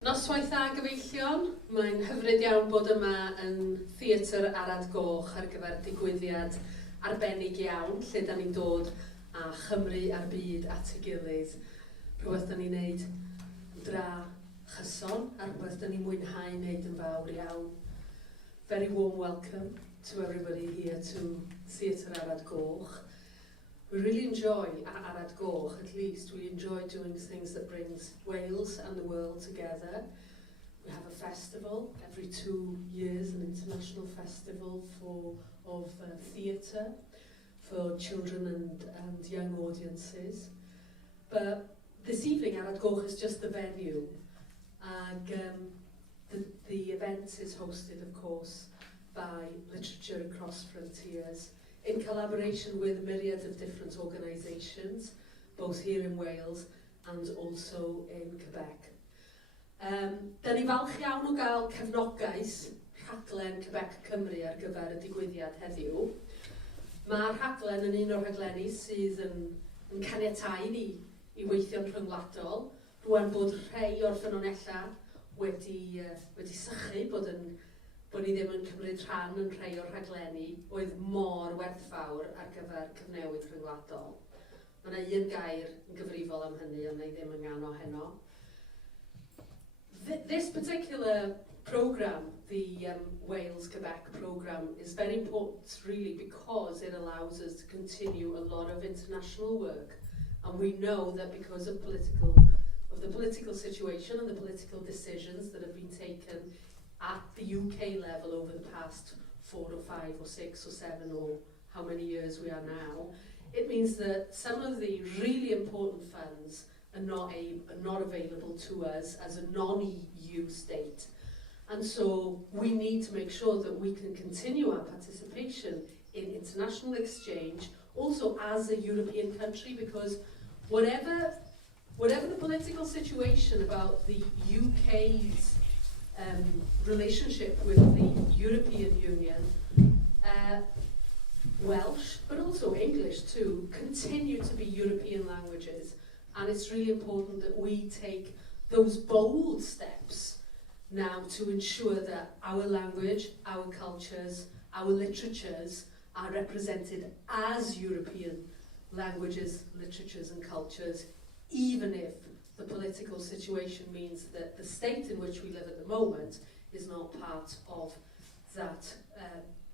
Noswaith dda gyfeillion, mae'n hyfryd iawn bod yma yn Theatr Arad Goch ar gyfer digwyddiad arbennig iawn, lle da ni'n dod a Chymru a'r byd at ei gilydd. Rhywbeth da ni'n neud dra chyson, a rhywbeth da ni'n mwynhau wneud yn fawr iawn. Very warm welcome to everybody here to Theatr Arad Goch. We really enjoy, at Arad Goch at least, we enjoy doing things that brings Wales and the world together. We have a festival every 2 years, an international festival of theatre for children and young audiences. But this evening, Arad Goch is just the venue. And the event is hosted, of course, by Literature Across Frontiers, in collaboration with a myriad of different organisations, both here in Wales and also in Quebec. Da ni falch iawn o gael cefnogaeth rhaglen Quebec Cymru ar gyfer y digwyddiad heddiw. Mae'r rhaglen yn un o'r rhaglenni sydd yn caniatáu ni i weithio'n rhyngwladol, rwan bod rhai o'r ffynonella wedi sychu bod ni ddim yn cymryd rhan yn rhai o'r rhaglenni oedd mor werthfawr ar gyfer cyfnewid rhyngwladol. Mae yna un gair yn gyfrifol am hynny, ond ei ddim yn ngano heno. This particular programme, the Wales-Quebec programme, is very important really because it allows us to continue a lot of international work. And we know that because of the political situation and the political decisions that have been taken at the UK level over the past 4 or 5 or 6 or 7 or how many years we are now, it means that some of the really important funds are not available to us as a non-EU state. And so we need to make sure that we can continue our participation in international exchange, also as a European country, because whatever the political situation about the UK's relationship with the European Union, Welsh, but also English too, continue to be European languages. And it's really important that we take those bold steps now to ensure that our language, our cultures, our literatures are represented as European languages, literatures and cultures, even if the political situation means that the state in which we live at the moment is not part of that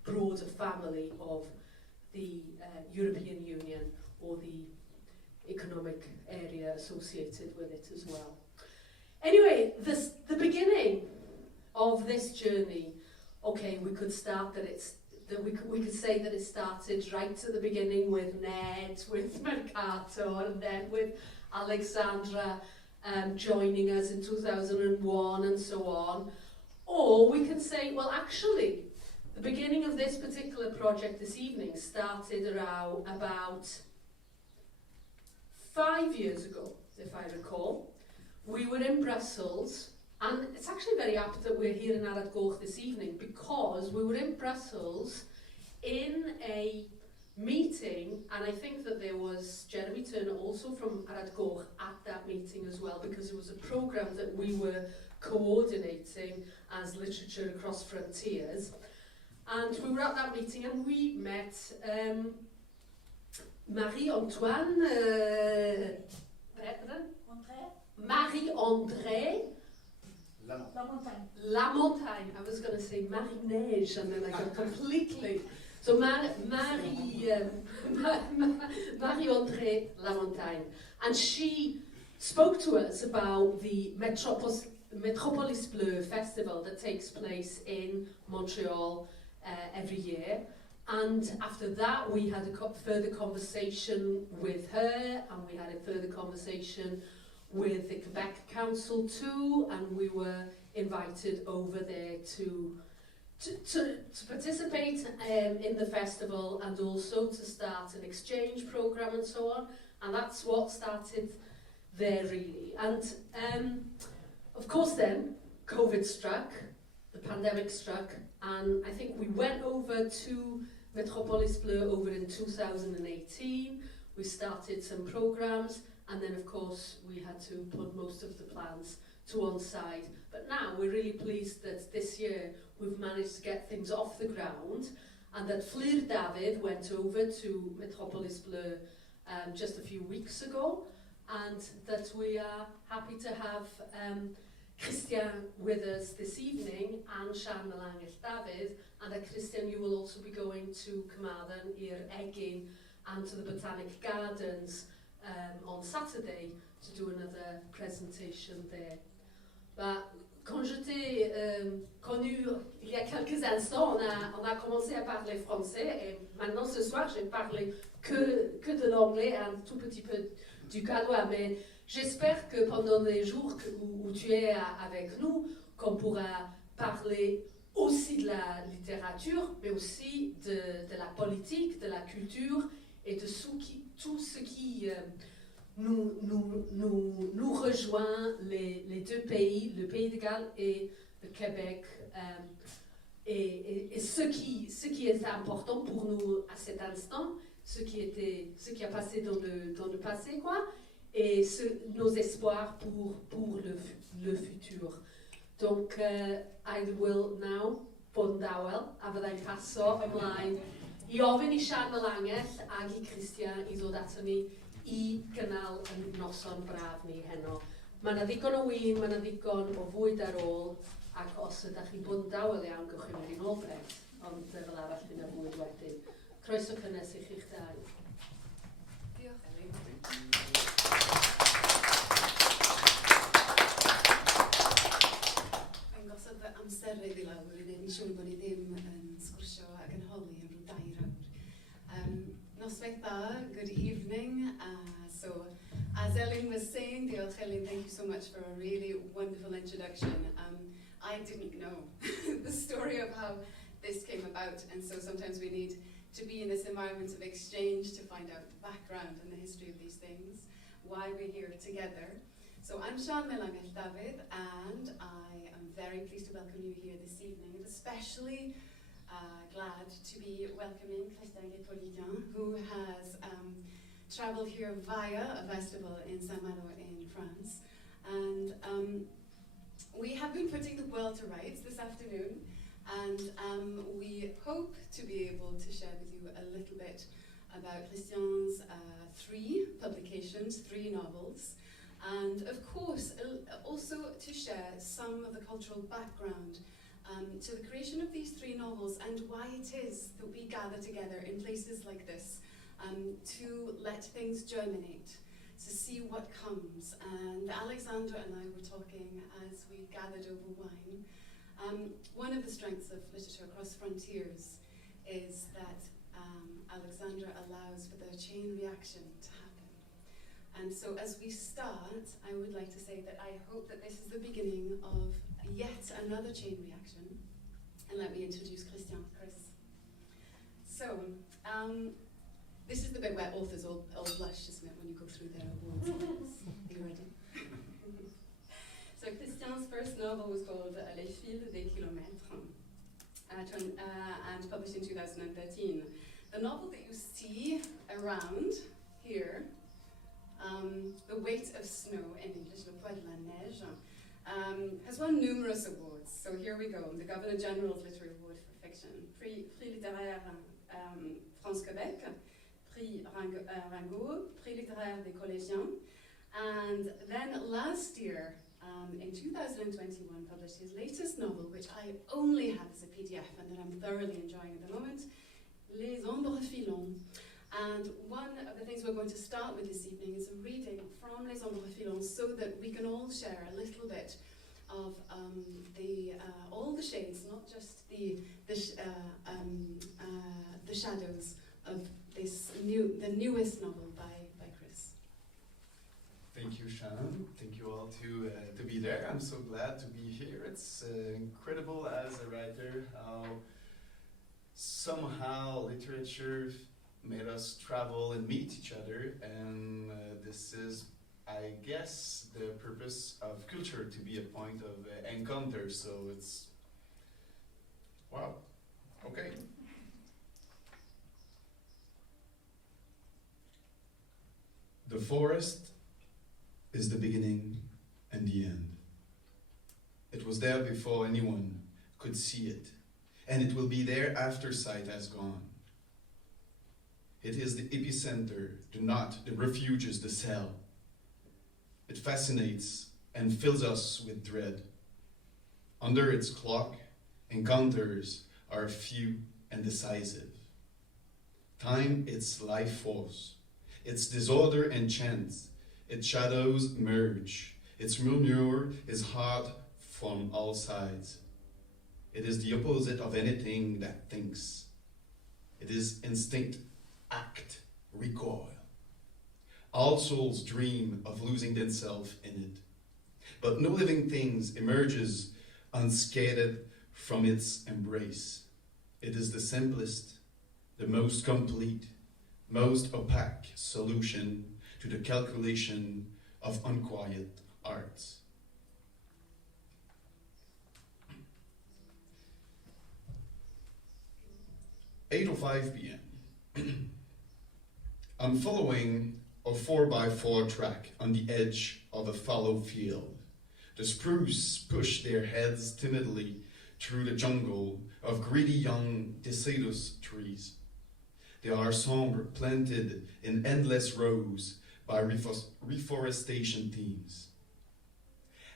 broader family of the European Union or the economic area associated with it as well. Anyway, the beginning of this journey, okay, we could say that it started right at the beginning with Ned, with Mercator, and then with Alexandra joining us in 2001 and so on. Or we can say, well, actually, the beginning of this particular project this evening started around about 5 years ago, if I recall. We were in Brussels, and it's actually very apt that we're here in Arad Goch this evening because we were in Brussels in a meeting, and I think that there was Jeremy Turner also from Arad Goch at that meeting as well, because it was a programme that we were coordinating as Literature Across Frontiers. And we were at that meeting and we met Marie-Antoine Marie-André La Montagne. I was going to say Marie-Neige and then I got completely... So Marie-André La Montagne. And she spoke to us about the Metropolis Bleu Festival that takes place in Montreal every year. And after that, we had a further conversation with her, and we had a further conversation with the Quebec Council too, and we were invited over there to participate in the festival and also to start an exchange programme and so on. And that's what started there really. And of course then, COVID struck, the pandemic struck, and I think we went over to Metropolis Bleu over in 2018. We started some programmes, and then of course we had to put most of the plans to one side. But now we're really pleased that this year we've managed to get things off the ground, and that Fflur Dafydd went over to Metropolis Bleu just a few weeks ago, and that we are happy to have Christian with us this evening, and Fflur Dafydd, and that Christian, you will also be going to Carmarthen, i'r Egin, and to the Botanical Gardens on Saturday to do another presentation there. Bah, quand je t'ai connu il y a quelques instants, on a commencé à parler français, et maintenant ce soir, je parle que de l'anglais et un tout petit peu du gallois, mais j'espère que pendant les jours où tu es avec nous, qu'on pourra parler aussi de la littérature, mais aussi de la politique, de la culture et de tout ce qui nous rejoint les deux pays, le Pays de Galles et le Québec, et ce qui est important pour nous à cet instant, ce qui a passé dans le passé, quoi, et nos espoirs pour le futur. Donc, I will now, bod yn dawel, a fyddai'n paso ymlaen i ofyn i Sian Melangell ag i Christian i ddod ato ni i gynnal y noson braf ni heno. Mae yna ddigon o win, mae yna ddigon o fwyd ar ôl, ac os ydych chi'n bod yn dawel iawn, gewch chi mynd i'n ôl beth, ond fel arall bydd yna fwyd wedyn. Croeso cynnes i chi'ch dau. Diolch, Eli. Mae'n gosod fy amserydd i lawr i ddweud yn siŵr bod ni ddim yn sgwrsio ac yn holi am rhyw 2 awr. Noswaith dda, good evening. So, as Ellen was saying, diolch Ellen, thank you so much for a really wonderful introduction. I didn't know the story of how this came about, and so sometimes we need to be in this environment of exchange to find out the background and the history of these things, why we're here together. So I'm Fflur Dafydd, and I am very pleased to welcome you here this evening, and especially glad to be welcoming Christian Guay-Poliquin, who has travelled here via a festival in Saint-Malo in France. And we have been putting the world to rights this afternoon, and we hope to be able to share with you a little bit about Christian's 3 publications, 3 novels, and of course also to share some of the cultural background to the creation of these 3 novels, and why it is that we gather together in places like this to let things germinate, to see what comes. And Alexandra and I were talking as we gathered over wine. One of the strengths of literature across frontiers is that Alexandra allows for the chain reaction to happen. And so as we start, I would like to say that I hope that this is the beginning of yet another chain reaction. And let me introduce Christian. Chris. So, this is the bit where authors all blush, isn't it, when you go through their awards. Are you ready? So Christian's first novel was called Les Fils des Kilomètres, and published in 2013. The novel that you see around here, The Weight of Snow, in English, Le Poids de la Neige, has won numerous awards. So here we go, the Governor General's Literary Award for Fiction, Prix littéraire France-Québec, Prix Ringot, Prix littéraire des collégiens, and then last year, in 2021, published his latest novel, which I only have as a PDF and that I'm thoroughly enjoying at the moment, Les Ombres Filons. And one of the things we're going to start with this evening is a reading from Les Ombres Filons, so that we can all share a little bit of all the shades, not just the shadows of the newest novel by Chris. Thank you, Shannon. Thank you all to be there. I'm so glad to be here. It's incredible as a writer how somehow literature made us travel and meet each other, and this is, I guess, the purpose of culture, to be a point of encounter. So it's wow. Okay. The forest is the beginning and the end. It was there before anyone could see it, and it will be there after sight has gone. It is the epicenter, the knot, the refuges, the cell. It fascinates and fills us with dread. Under its clock, encounters are few and decisive. Time, its life force, its disorder and chance, its shadows merge, its murmur is heard from all sides. It is the opposite of anything that thinks. It is instinct, act, recoil. All souls dream of losing themselves in it, but no living things emerges unscathed from its embrace. It is the simplest, the most complete, most opaque solution to the calculation of unquiet arts. "8:05 p.m. I'm following a 4x4 track on the edge of a fallow field. The spruce push their heads timidly through the jungle of greedy young deciduous trees. They are somber, planted in endless rows by reforestation teams.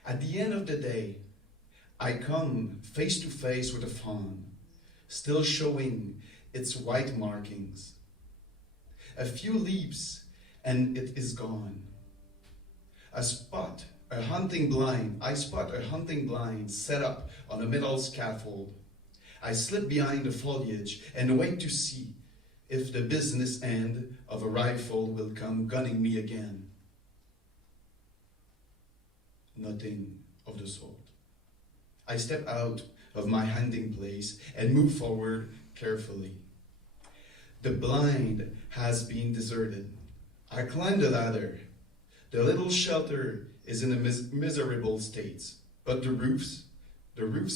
At the end of the day, I come face to face with a fawn, still showing its white markings. A few leaps and it is gone. I spot a hunting blind set up on a metal scaffold. I slip behind the foliage and wait to see if the business end of a rifle will come gunning me again. Nothing of the sort. I step out of my hiding place and move forward carefully. The blind has been deserted. I climb the ladder. The little shelter is in a miserable state, but the roof's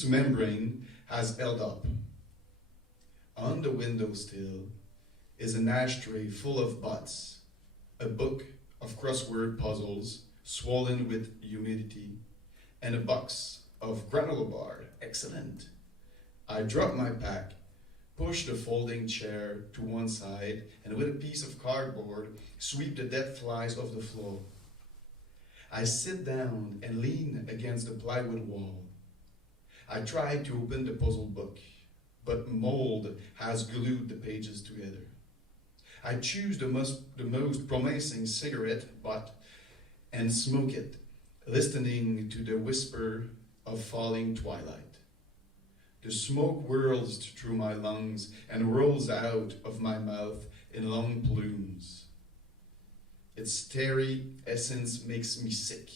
membrane has held up. On the windowsill is an ashtray full of butts, a book of crossword puzzles swollen with humidity, and a box of granola bar. Excellent. I drop my pack, push the folding chair to one side, and with a piece of cardboard, sweep the dead flies off the floor. I sit down and lean against the plywood wall. I try to open the puzzle book, but mold has glued the pages together. I choose the most promising cigarette butt and smoke it, listening to the whisper of falling twilight. The smoke whirls through my lungs and rolls out of my mouth in long plumes. Its starry essence makes me sick,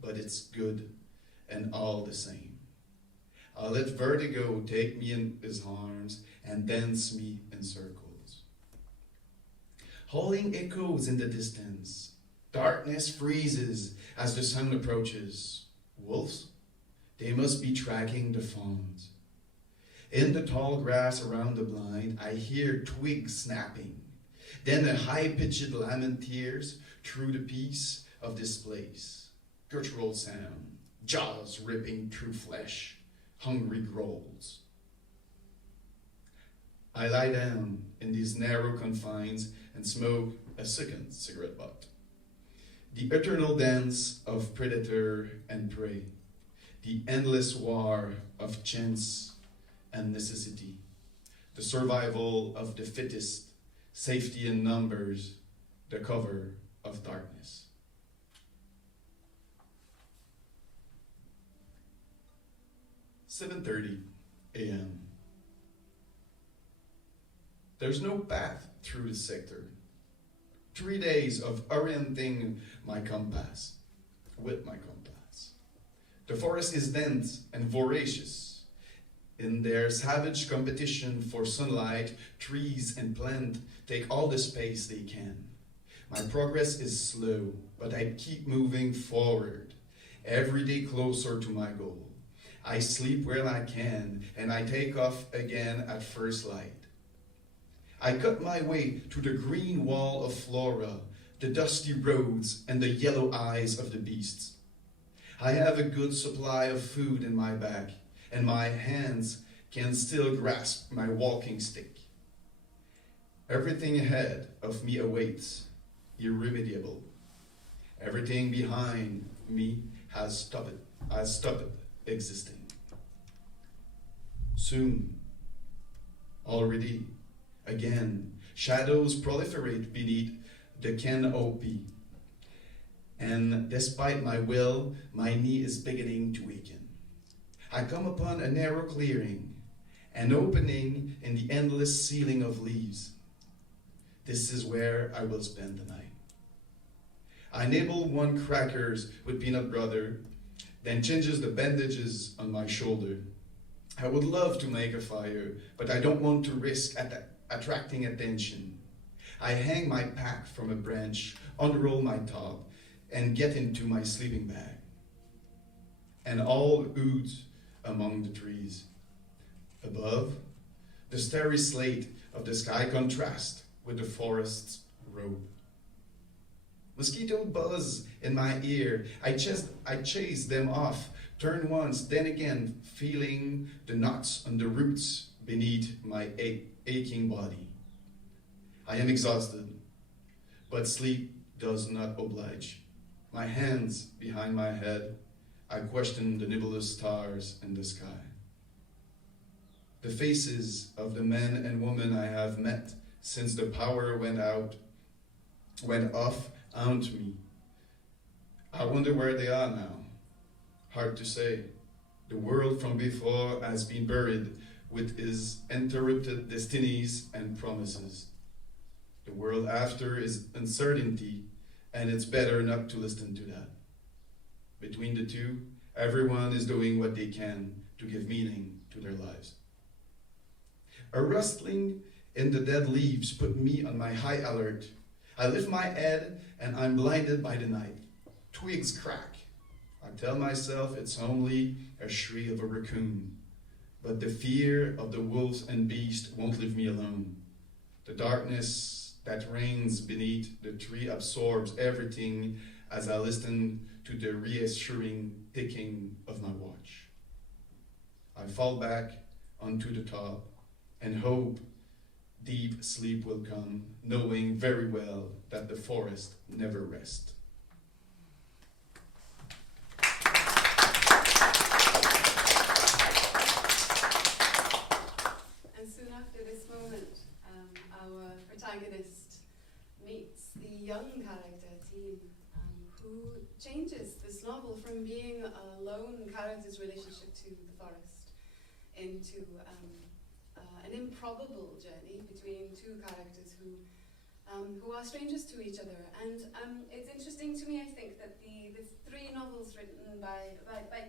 but it's good and all the same. I let vertigo take me in his arms and dance me in circles. Howling echoes in the distance. Darkness freezes as the sun approaches. Wolves? They must be tracking the fawns. In the tall grass around the blind, I hear twigs snapping. Then a high-pitched lament tears through the peace of this place. Guttural sound, jaws ripping through flesh, hungry growls. I lie down in these narrow confines and smoke a second cigarette butt. The eternal dance of predator and prey, the endless war of chance and necessity, the survival of the fittest, safety in numbers, the cover of darkness. "7:30 a.m. There's no path through the sector. 3 days of orienting my compass, with my compass. The forest is dense and voracious. In their savage competition for sunlight, trees and plants take all the space they can. My progress is slow, but I keep moving forward, every day closer to my goal. I sleep where I can, and I take off again at first light. I cut my way to the green wall of flora, the dusty roads, and the yellow eyes of the beasts. I have a good supply of food in my bag, and my hands can still grasp my walking stick. Everything ahead of me awaits, irremediable. Everything behind me has stopped existing. Soon, already, again, shadows proliferate beneath the canopy. And despite my will, my knee is beginning to weaken. I come upon a narrow clearing, an opening in the endless ceiling of leaves. This is where I will spend the night. I nibble one crackers with peanut butter, then changes the bandages on my shoulder. I would love to make a fire, but I don't want to risk attracting attention. I hang my pack from a branch, unroll my top, and get into my sleeping bag. And all ooze among the trees. Above, the starry slate of the sky contrasts with the forest's robe. Mosquitoes buzz in my ear. I chase them off, turn once, then again, feeling the knots on the roots beneath my aching body. I am exhausted, but sleep does not oblige. My hands behind my head, I question the nebulous stars in the sky. The faces of the men and women I have met since the power went off haunt me. I wonder where they are now. Hard to say. The world from before has been buried with its interrupted destinies and promises. The world after is uncertainty, and it's better not to listen to that. Between the two, everyone is doing what they can to give meaning to their lives. A rustling in the dead leaves put me on my high alert. I lift my head and I'm blinded by the night. Twigs crack. I tell myself it's only a shriek of a raccoon. But the fear of the wolves and beast won't leave me alone. The darkness that reigns beneath the tree absorbs everything as I listen to the reassuring ticking of my watch. I fall back onto the top and hope deep sleep will come, knowing very well that the forest never rests. And soon after this moment, our protagonist meets the young character, Tame, who changes this novel from being a lone character's relationship to the forest into an improbable journey between two characters who are strangers to each other. And it's interesting to me, I think, that the three novels written by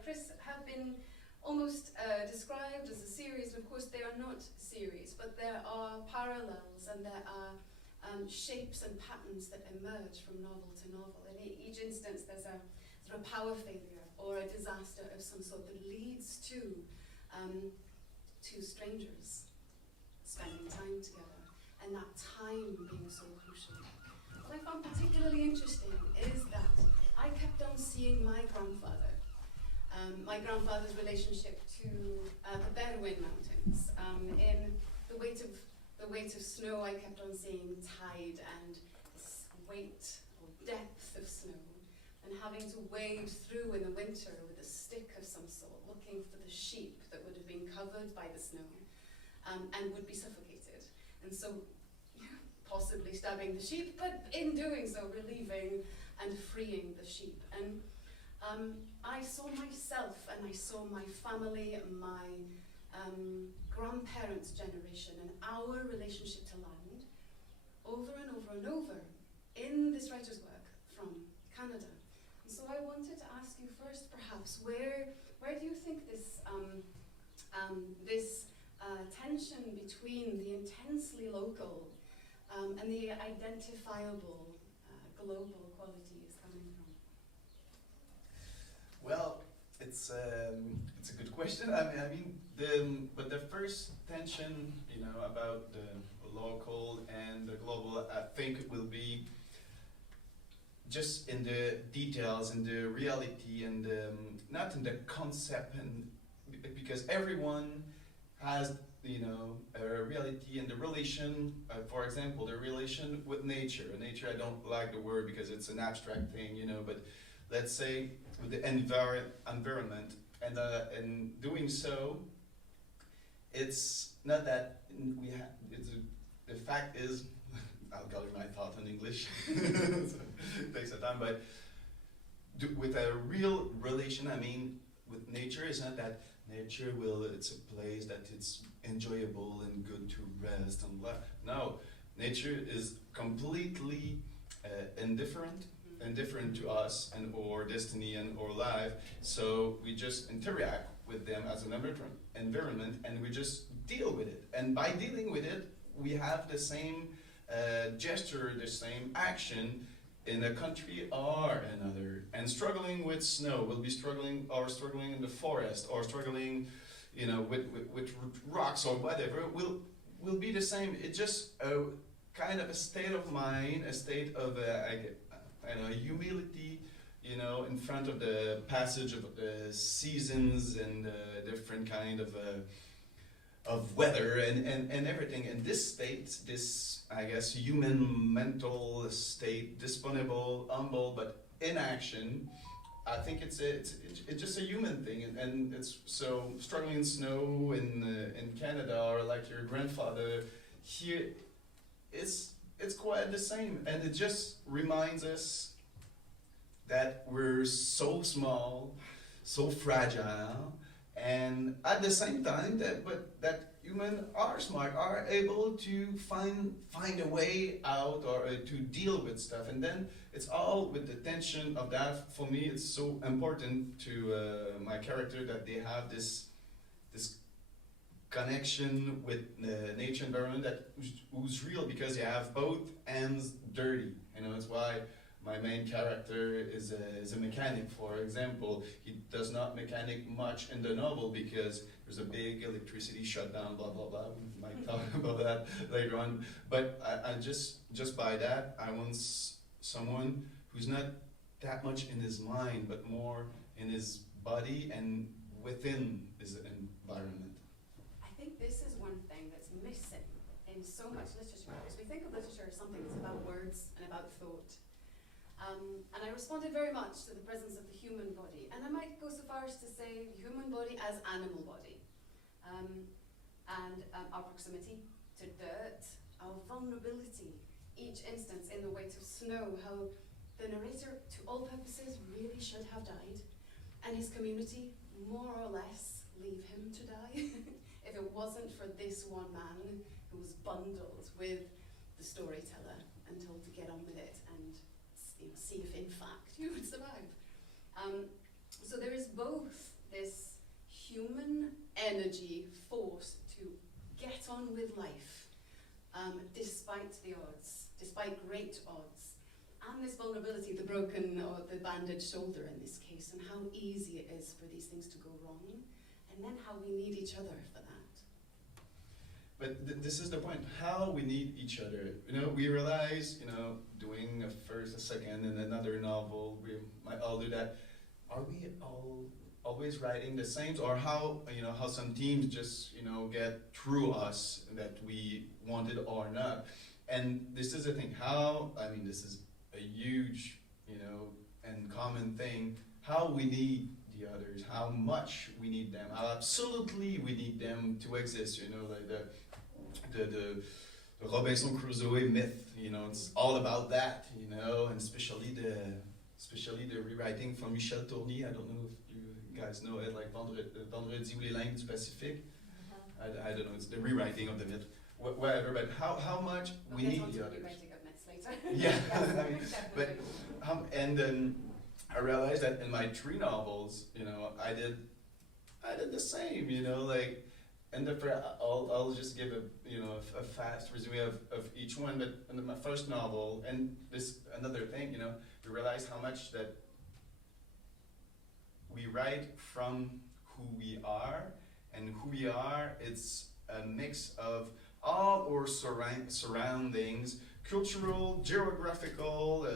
Chris have been almost described as a series. Of course, they are not series, but there are parallels and there are shapes and patterns that emerge from novel to novel. In each instance, there's a sort of power failure or a disaster of some sort that leads to two strangers spending time together, and that time being so crucial. What I found particularly interesting is that I kept on seeing my grandfather's relationship to the Berwyn Mountains. In the weight of snow, I kept on seeing tide and this weight or depth of snow, and having to wade through in the winter with a stick of some sort, looking for the sheep that would have been covered by the snow. And would be suffocated. And so, possibly stabbing the sheep, but in doing so, relieving and freeing the sheep. And I saw myself, and I saw my family, my grandparents' generation, and our relationship to land, over and over and over, in this writer's work from Canada. And so I wanted to ask you first, perhaps, where do you think this tension between the intensely local and the identifiable global quality is coming from? Well, it's a good question. I mean, but the first tension, about the local and the global, I think it will be just in the details, in the reality, and not in the concept, and because everyone has, you know, a reality and the relation, for example, the relation with nature. Nature, I don't like the word because it's an abstract thing, you know, but let's say with the environment, and in doing so, it's not that we have, the fact is, I'll gather my thought in English, so it takes some time, but with a real relation, I mean, with nature, it's not that nature it's a place that it's enjoyable and good to rest and no, nature is completely indifferent to us and our destiny and our life, so we just interact with them as an environment, and we just deal with it, and by dealing with it, we have the same gesture, the same action in a country or another. And struggling with snow, we'll be struggling in the forest, or struggling, you know, with rocks or whatever, will be the same. It's just a kind of a state of mind, a state of humility, you know, in front of the passage of the seasons and different kind of weather and everything. And this state, this, I guess, human mental state, disponible, humble, but in action, I think it's just a human thing. And it's so struggling in snow in Canada, or like your grandfather here, it's quite the same. And it just reminds us that we're so small, so fragile, and at the same time that humans are smart, are able to find a way out, or to deal with stuff. And then it's all with the tension of that. For me, it's so important to my character that they have this connection with the nature environment who's real, because you have both ends dirty. You know, it's why my main character is a mechanic, for example. He does not mechanic much in the novel because there's a big electricity shutdown, blah, blah, blah. We might talk about that later on. But I just by that, I want someone who's not that much in his mind, but more in his body and within his environment. I think this is one thing that's missing in so much literature, because we think of literature as something that's about words and about thought. And I responded very much to the presence of the human body. And I might go so far as to say human body as animal body. And our proximity to dirt, our vulnerability, each instance in the weight of snow, how the narrator, to all purposes, really should have died, and his community, more or less, leave him to die, if it wasn't for this one man who was bundled with the storyteller and told to get on with it and see if in fact you would survive. So there is both this human energy force to get on with life, despite the odds, despite great odds, and this vulnerability, the broken or the bandaged shoulder in this case, and how easy it is for these things to go wrong, and then how we need each other for that. But this is the point, how we need each other. You know, we realize, you know, doing a first, a second, and another novel, we might all do that. Are we all always writing the same, or how, you know, how some teams just, you know, get through us that we wanted or not? And this is the thing, how, I mean, this is a huge, you know, and common thing, how we need the others, how much we need them, how absolutely we need them to exist, you know, like the Robinson Crusoe myth, you know, it's all about that, you know, and especially the rewriting from Michel Tournier. I don't know if you guys know it, like Vendredi ou les Langues du Pacifique. I don't know, it's the rewriting of the myth, whatever, but how much we need the others. Rewriting of myths later. Yeah, I mean, but and then I realized that in my 3 novels, you know, I did the same, you know, like. And I'll just give a fast resume of each one. But in my first novel, and this another thing, you know, we realize how much that we write from who we are, and who we are, it's a mix of all our surroundings cultural, geographical,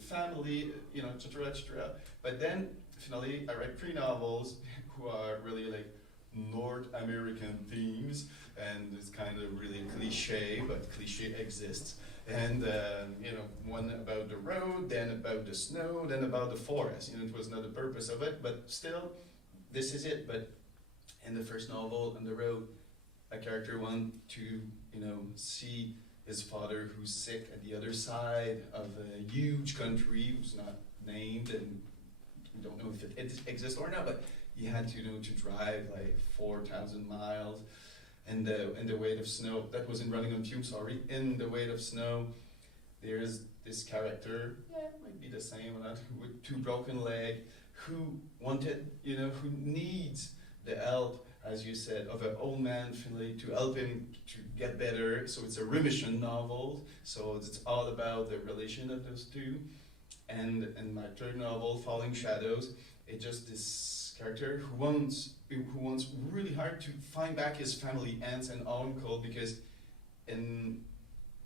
family, etc., etc. But then finally, I read 3 novels who are really like North American themes, and it's kind of really cliche, but cliche exists. And one about the road, then about the snow, then about the forest. It was not the purpose of it, but still, this is it. But in the first novel, on the road, a character wants to, see his father who's sick at the other side of a huge country who's not named, and we don't know if it exists or not, but he had to drive like 4,000 miles. And the weight of snow, that was in Running on Fumes, sorry. In the weight of snow, there's this character, it might be the same or not, with 2 broken legs, who wanted, who needs the help, as you said, of an old man finally to help him to get better. So it's a remission novel. So it's all about the relation of those 2. And my 3rd novel, Falling Shadows, it's just this character who wants really hard to find back his family, aunts and uncle, because in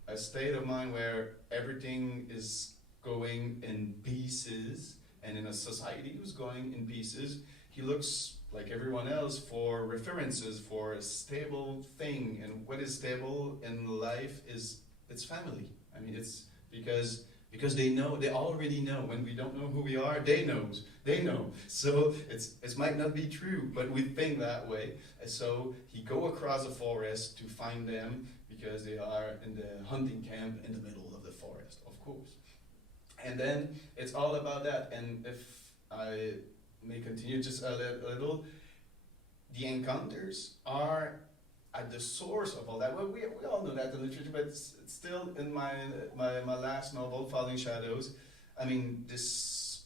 a state of mind where everything is going in pieces, and in a society who's going in pieces, he looks like everyone else for references, for a stable thing. And what is stable in life is it's family. I mean, it's because they already know. When we don't know who we are, they know. So it might not be true, but we think that way. And so he go across the forest to find them, because they are in the hunting camp in the middle of the forest, of course. And then it's all about that. And if I may continue just a little, the encounters are at the source of all that. Well, we all know that in literature, but it's still in my last novel, Falling Shadows. I mean,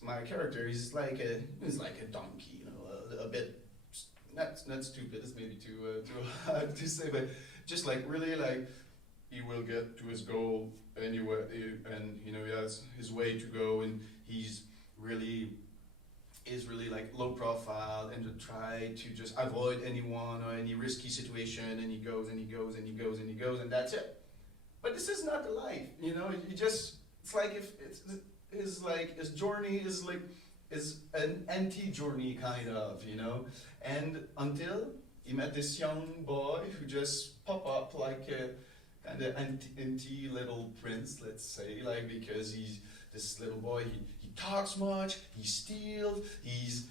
my character is like a donkey, a bit not stupid. It's maybe too hard to say, but just like really like he will get to his goal anyway, and he has his way to go, and is really like low profile, and to try to just avoid anyone or any risky situation, and he goes and he goes and he goes and he goes, and that's it. But this is not the life, it's like if his journey is an anti-journey kind of, and until he met this young boy who just pop up like a kind of anti little prince, let's say, like, because he's this little boy, he talks much, he steals, he's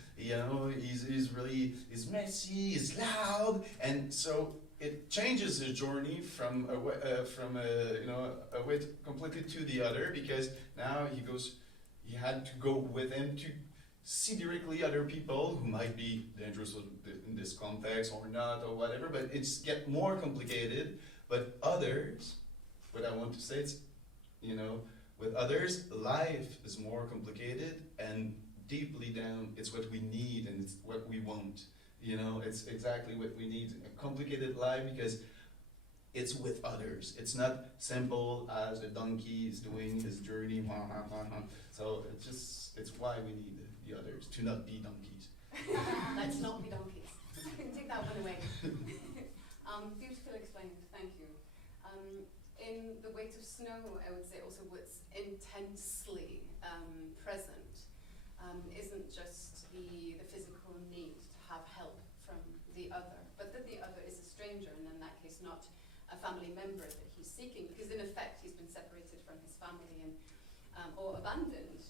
messy, he's loud, and so it changes his journey from a way completely to the other, because now he had to go with him to see directly other people who might be dangerous in this context or not or whatever, but it's get more complicated. But others, what I want to say is, with others, life is more complicated, and deeply down, it's what we need and it's what we want. It's exactly what we need, a complicated life, because it's with others. It's not simple as the donkey is doing his journey. So it's why we need the others, to not be donkeys. Let's not be donkeys. Take that one away. Beautiful explained, thank you. In The Weight of Snow, I would say also what's intensely present isn't just the physical need to have help from the other, but that the other is a stranger, and in that case not a family member that he's seeking, because in effect he's been separated from his family and or abandoned.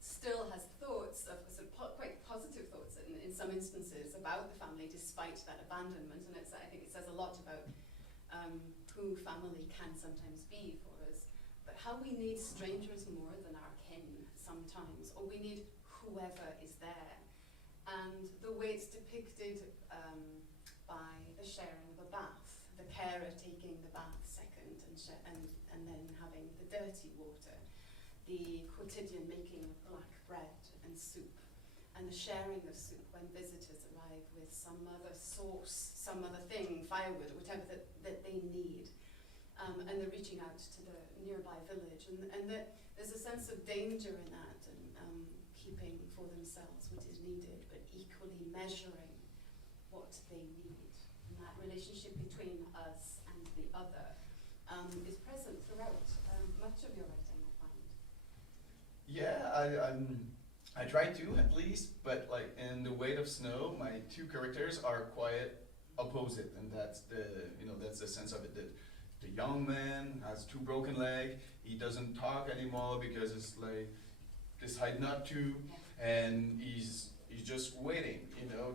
Still has thoughts of sort of quite positive thoughts in some instances about the family despite that abandonment, and I think it says a lot about who family can sometimes be for us, but how we need strangers more than our kin sometimes, or we need whoever is there. And the way it's depicted by the sharing of a bath, the carer taking the bath second and then having the dirty water, the quotidian making of black bread and soup, and the sharing of soup when visitors arrive with some other sauce, some other thing, firewood, or whatever that they need, and the reaching out to the nearby village, and that there's a sense of danger in that, and keeping for themselves what is needed, but equally measuring what they need, and that relationship between us and the other. is present throughout much of your writing, I find. Yeah, I try to at least, but like in The Weight of Snow, my two characters are quite opposite, and that's the sense of it. The young man has two broken legs. He doesn't talk anymore because it's like decide not to, and he's just waiting,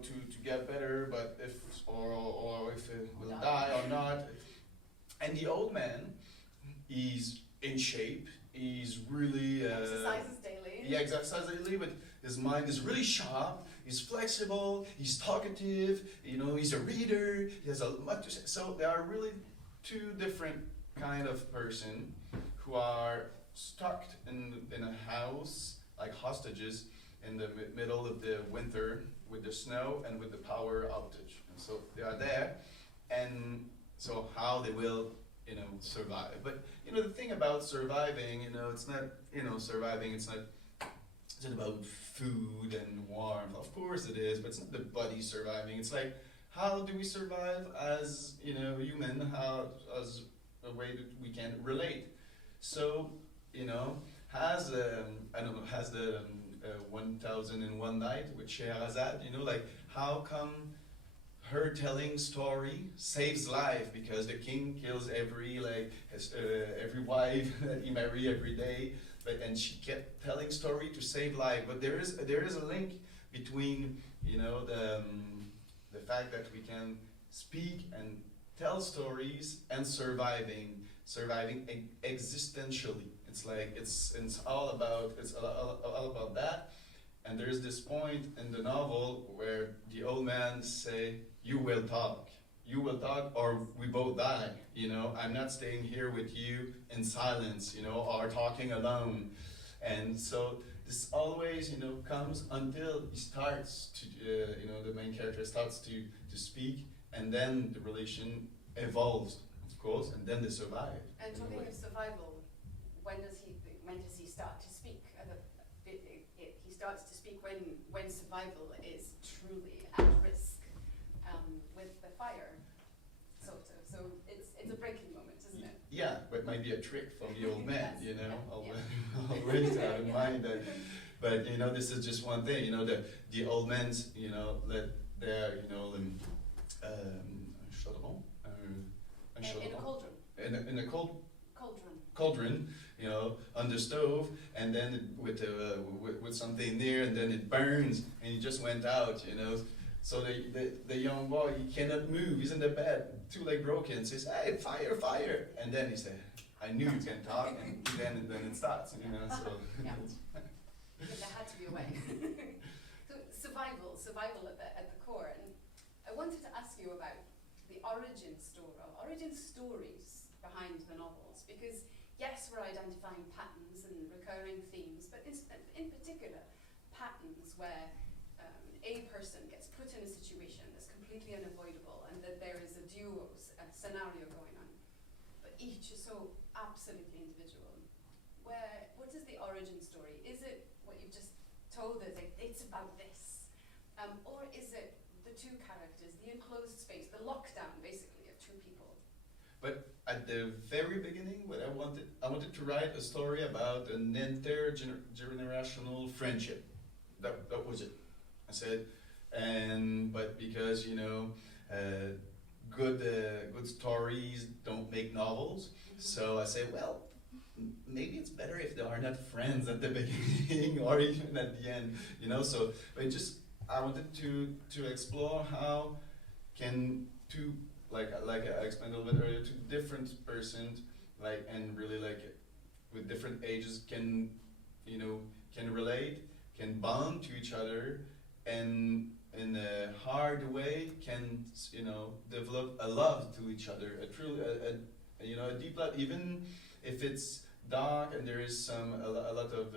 to get better. But if it will die or not. And the old man, he's in shape. He's really exercises daily. Yeah, exercises daily, but his mind is really sharp. He's flexible. He's talkative. He's a reader. He has a lot to say. So there are really two different kind of person who are stuck in a house like hostages in the middle of the winter with the snow and with the power outage. And so they are there, and so how they will survive. But the thing about surviving, it's not surviving. It's not about food and warmth. Of course it is, but it's not the body surviving. It's like, how do we survive as human? How as a way that we can relate. So has the 1001 Night with Scheherazade, like how come her telling story saves life, because the king kills every wife that he marry every day, and she kept telling story to save life. But there is a link between the fact that we can speak and tell stories and surviving existentially. It's like it's all about that. And there's this point in the novel where the old man say, you will talk, or we both die. I'm not staying here with you in silence, or talking alone. And so this always, comes until he starts to, the main character starts to speak, and then the relation evolves, of course, and then they survive. And talking of survival, when does he start to speak? He starts to speak when survival is truly at risk, with the fire, sort of. So it's a breaking moment, isn't it? Yeah, but it might be a trick from the old man, always have in mind that. But this is just one thing. The old man's let their In a cauldron. In a cauldron, on the stove, and then with something near, and then it burns, and he just went out, So the young boy, he cannot move. He's in the bed, two legs broken. Says, "Hey, fire, fire!" And then he said, "I knew you can talk." And then it starts, So Yeah. There had to be a way. So survival at the core. And I wanted to ask you about the origin stories behind the novels, because yes, we're identifying patterns and recurring themes, but in particular patterns where a person gets put in a situation that's completely unavoidable, and that there is a scenario going on, but each is so absolutely individual. What is the origin story? Is it what you've just told us, it's about this, or is it the two characters, the enclosed space, the lockdown basically of two people? But at the very beginning, what I wanted to write a story about an intergenerational friendship. That was it. I said, but because good stories don't make novels, so I say, well, maybe it's better if they are not friends at the beginning or even at the end, So, but I wanted to explore how can two, like I explained a little bit earlier, two different persons, and really with different ages can relate, can bond to each other, and in a hard way can develop a love to each other, a deep love, even if it's dark and there is a lot of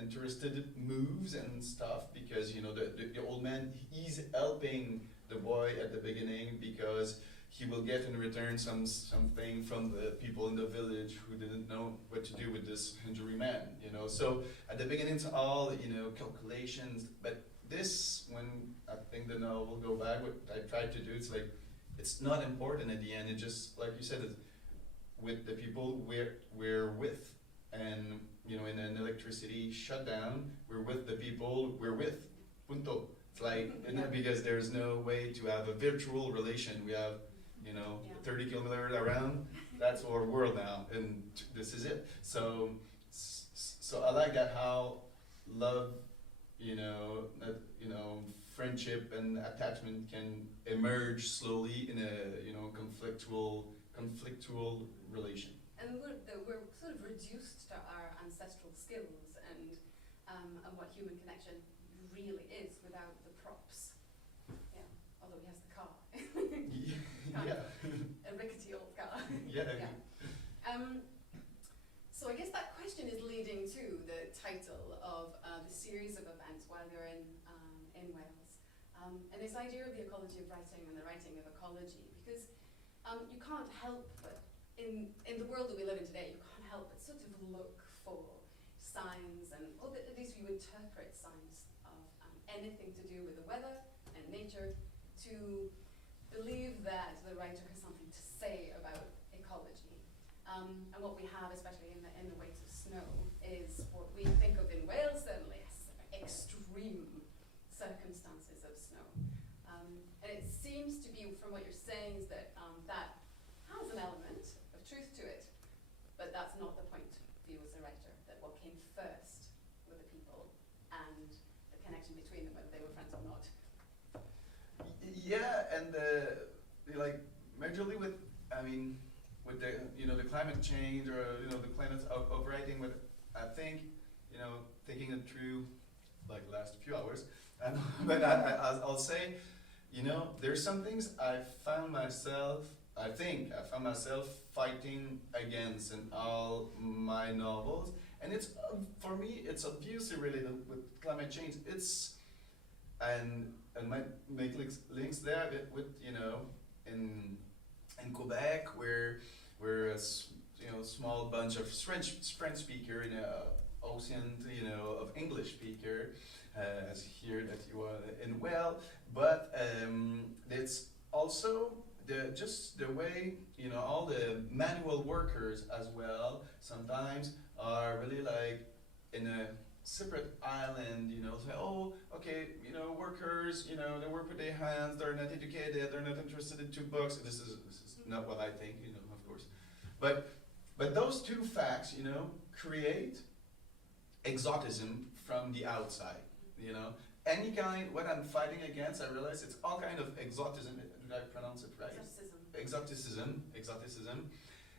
interested moves and stuff, because the old man, he's helping the boy at the beginning because he will get in return something from the people in the village who didn't know what to do with this injury man, So at the beginning it's all calculations, but this, when I think the novel go back, what I tried to do, it's not important at the end. It just, like you said, with the people we're with. And, you know, in an electricity shutdown, we're with the people we're with. Punto. It's like, because there's no way to have a virtual relation. We have, you know, 30 kilometers around. That's our world now, and this is it. So I like that how love, you know, friendship and attachment can emerge slowly in a, you know, conflictual relation. And we're sort of reduced to our ancestral skills and what human connection really is without the props. Yeah, although he has the car. Yeah. A rickety old car. Yeah. So I guess that question is leading to the title of the series of events while you're in Wales. And this idea of the ecology of writing and the writing of ecology, because you can't help but, in the world that we live in today, you can't help but sort of look for signs, and or at least you interpret signs of anything to do with the weather and nature, to believe that the writer has something to say about ecology. And what we have, especially in the wake of snow, is what we think of in Wales certainly as extreme circumstances of snow. And it seems to be, from what you're saying, is that that has an element of truth to it, but that's not the point for you as a writer, that what came first were the people and the connection between them, whether they were friends or not. Yeah, and like majorly with, I mean, with the, you know, the climate change, or, you know, the planets of writing, with, I think, you know, thinking it through like last few hours, but I'll say, you know, there's some things I found myself fighting against in all my novels, and it's, for me, it's obviously related with climate change. It's, and might make links there with, you know, in Quebec, where we're a you know, small bunch of French speaker in a ocean, you know, of English speaker, as here that you are in well, but it's also just the way, you know, all the manual workers as well sometimes are really like in a separate island, you know, say, oh, okay, you know, workers, you know, they work with their hands, they're not educated, they're not interested in 2 books. This is not what I think, you know, of course. But those two facts, you know, create exotism from the outside, you know. Any kind, what I'm fighting against, I realize it's all kind of exotism. Did I pronounce it right? Exoticism.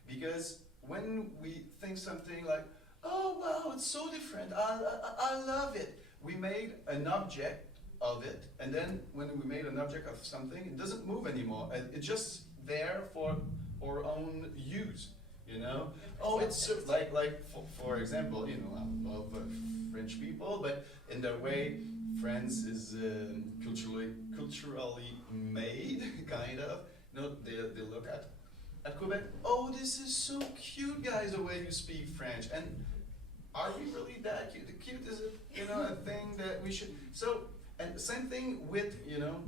Because when we think something like, oh wow, it's so different, I love it. We made an object of it, and then when we made an object of something, it doesn't move anymore. It's just there for our own use, you know. Oh, it's so, like for example, you know, I love French people, but in the way France is culturally made, kind of. You know, they look at Quebec. Oh, this is so cute, guys, the way you speak French. And are we really that cute? Cute is, you know, a thing that we should. So, and same thing with, you know,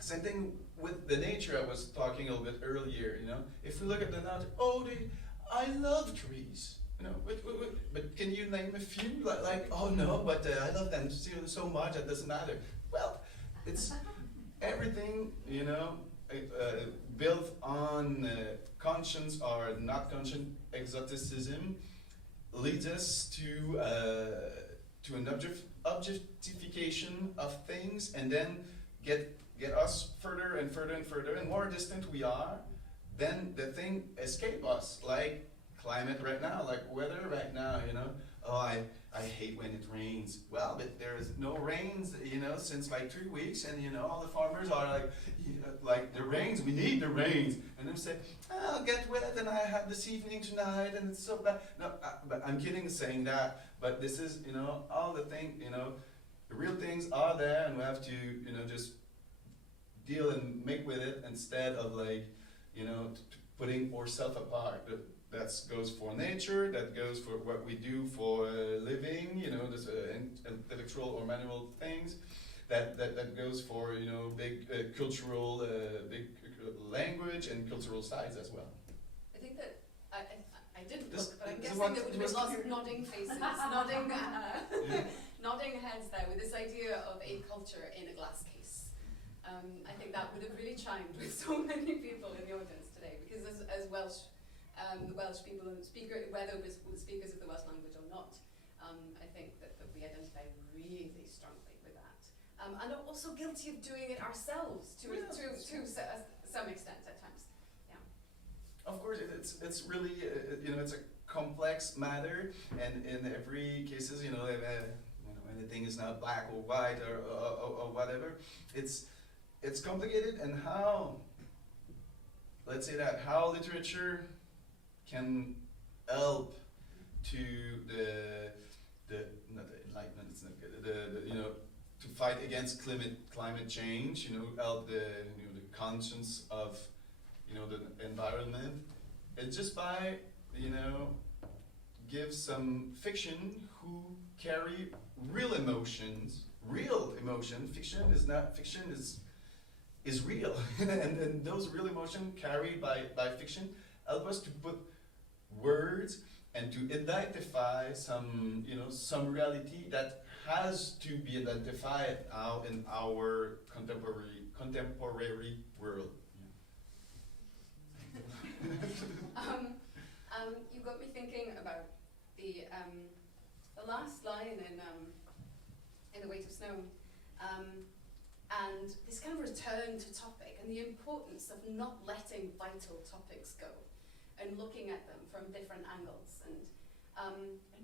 same thing with the nature I was talking a little bit earlier. You know, if we look at the nature, oh, I love trees. You know, but can you name a few? Like oh no, but I love them so much it doesn't matter. Well, it's everything, you know, built on conscience or not conscious exoticism leads us to an objectification of things, and then get us further and further and further, and more distant we are, then the thing escape us, like climate right now, like weather right now, you know. Oh, I hate when it rains. Well, but there's no rains, you know, since like 3 weeks, and you know, all the farmers are like the rains, we need the rains. And then say, oh, I'll get wet, and I have this evening tonight, and it's so bad. No, but I'm kidding saying that, but this is, you know, all the thing, you know, the real things are there, and we have to, you know, just deal and make with it, instead of like, you know, putting ourselves apart. That goes for nature, that goes for what we do for living, you know, this intellectual or manual things, that goes for, you know, big cultural, big language and cultural sides as well. I think that I didn't This- look, but I'm this guessing one there would have been was lots clear. of nodding faces, nodding heads there with this idea of a culture in a glass case. I think that would have really chimed with so many people in the audience today, because as Welsh, Welsh people and whether we're speakers of the Welsh language or not, I think that we identify really strongly with that. And are also guilty of doing it ourselves to some extent at times. Yeah. Of course, it's really it's a complex matter, and in every cases anything is not black or white or whatever. It's complicated, and how, let's say that, how literature can help to not the enlightenment, it's not good, to fight against climate change, help the conscience of the environment. It's just by give some fiction who carry real emotions, fiction is real. and those real emotions carried by fiction help us to put words and to identify some reality that has to be identified out in our contemporary world. You got me thinking about the last line in The Weight of Snow, and this kind of return to topic and the importance of not letting vital topics go and looking at them from different angles, and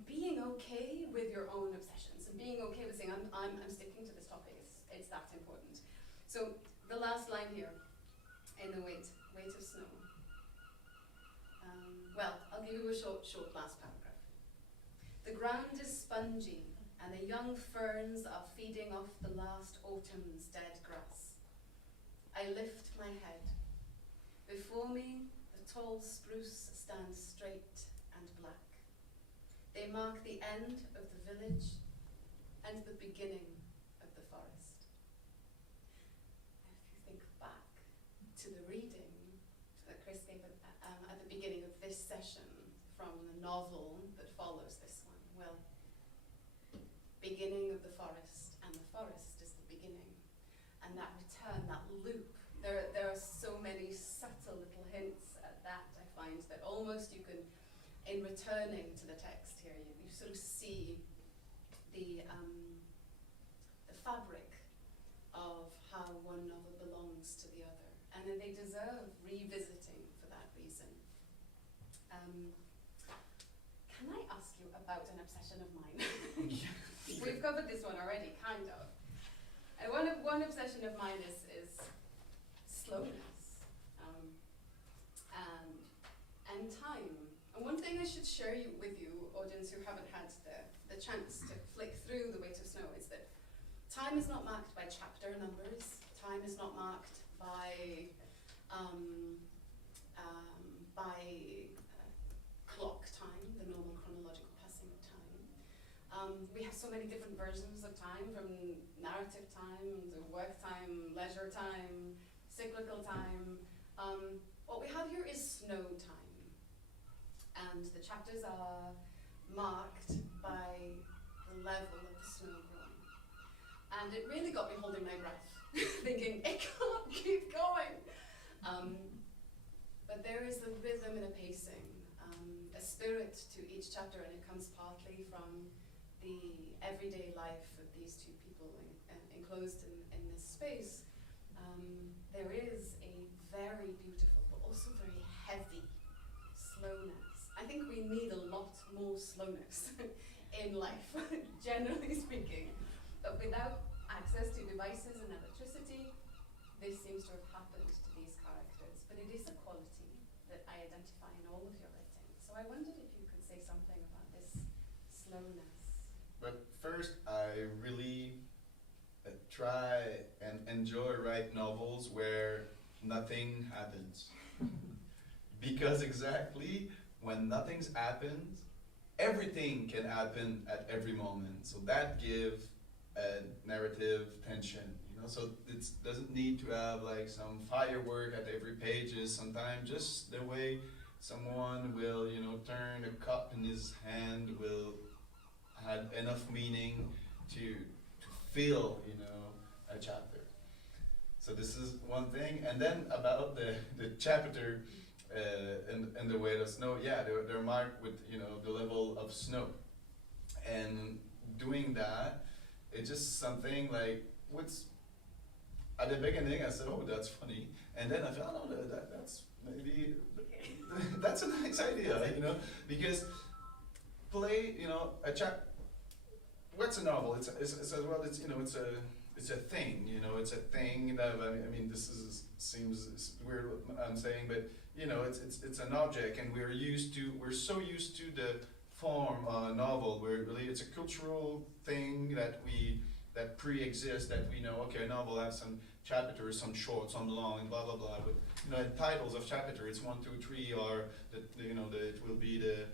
being okay with your own obsessions and being okay with saying I'm sticking to this topic. It's that important. So the last line here in The Weight of Snow. Well, I'll give you a short last paragraph. The ground is spongy, and the young ferns are feeding off the last autumn's dead grass. I lift my head. Before me, the tall spruce stands straight and black. They mark the end of the village and the beginning of the forest. If you think back to the reading that Chris gave at the beginning of this session from the novel that follows this one, well, beginning of the forest, and the forest is the beginning. And that return, that loop, there are so many subtle little hints at that, I find, that almost you can, in returning to the text here, you sort of see the fabric of how one novel belongs to the other. And then they deserve revisiting for that reason. Can I ask you about an obsession of mine? We've covered this one already, kind of. And one obsession of mine is slowness and time. And one thing I should share with you, audience who haven't had the chance to flick through The Weight of Snow, is that time is not marked by chapter numbers. Time is not marked by clock time, the normal chronological passing of time. We have so many different versions of time, from narrative time to work time, leisure time, cyclical time. What we have here is snow time. And the chapters are marked by the level of the snow growing. And it really got me holding my breath, thinking, it can't keep going. But there is a rhythm and a pacing, a spirit to each chapter, and it comes partly from the everyday life of these two people enclosed in this space. There is a very beautiful, but also very heavy slowness. I think we need a lot more slowness in life, generally speaking. But without access to devices and electricity, this seems to have happened to these characters. But it is a quality that I identify in all of your writing. So I wondered if you could say something about this slowness. But first, I really try and enjoy write novels where nothing happens. Because exactly when nothing's happened, everything can happen at every moment. So that gives a narrative tension, so it doesn't need to have like some firework at every page. Sometimes just the way someone will, turn a cup in his hand, will have enough meaning to fill, a chapter. So this is one thing. And then about the chapter and the weight of snow, yeah, they're marked with, the level of snow. And doing that, it's just something like, at the beginning I said, oh, that's funny. And then I thought, oh, that's maybe, that's a nice idea, because play, what's a novel? It's as well, it's a thing, it's a thing that, seems weird what I'm saying, but, it's an object, and we're so used to the form novel, where really it's a cultural thing that pre-exists, that we know, okay, a novel has some chapters, some short, some long, blah blah blah. But titles of chapter, it's 1, 2, 3, or it will be the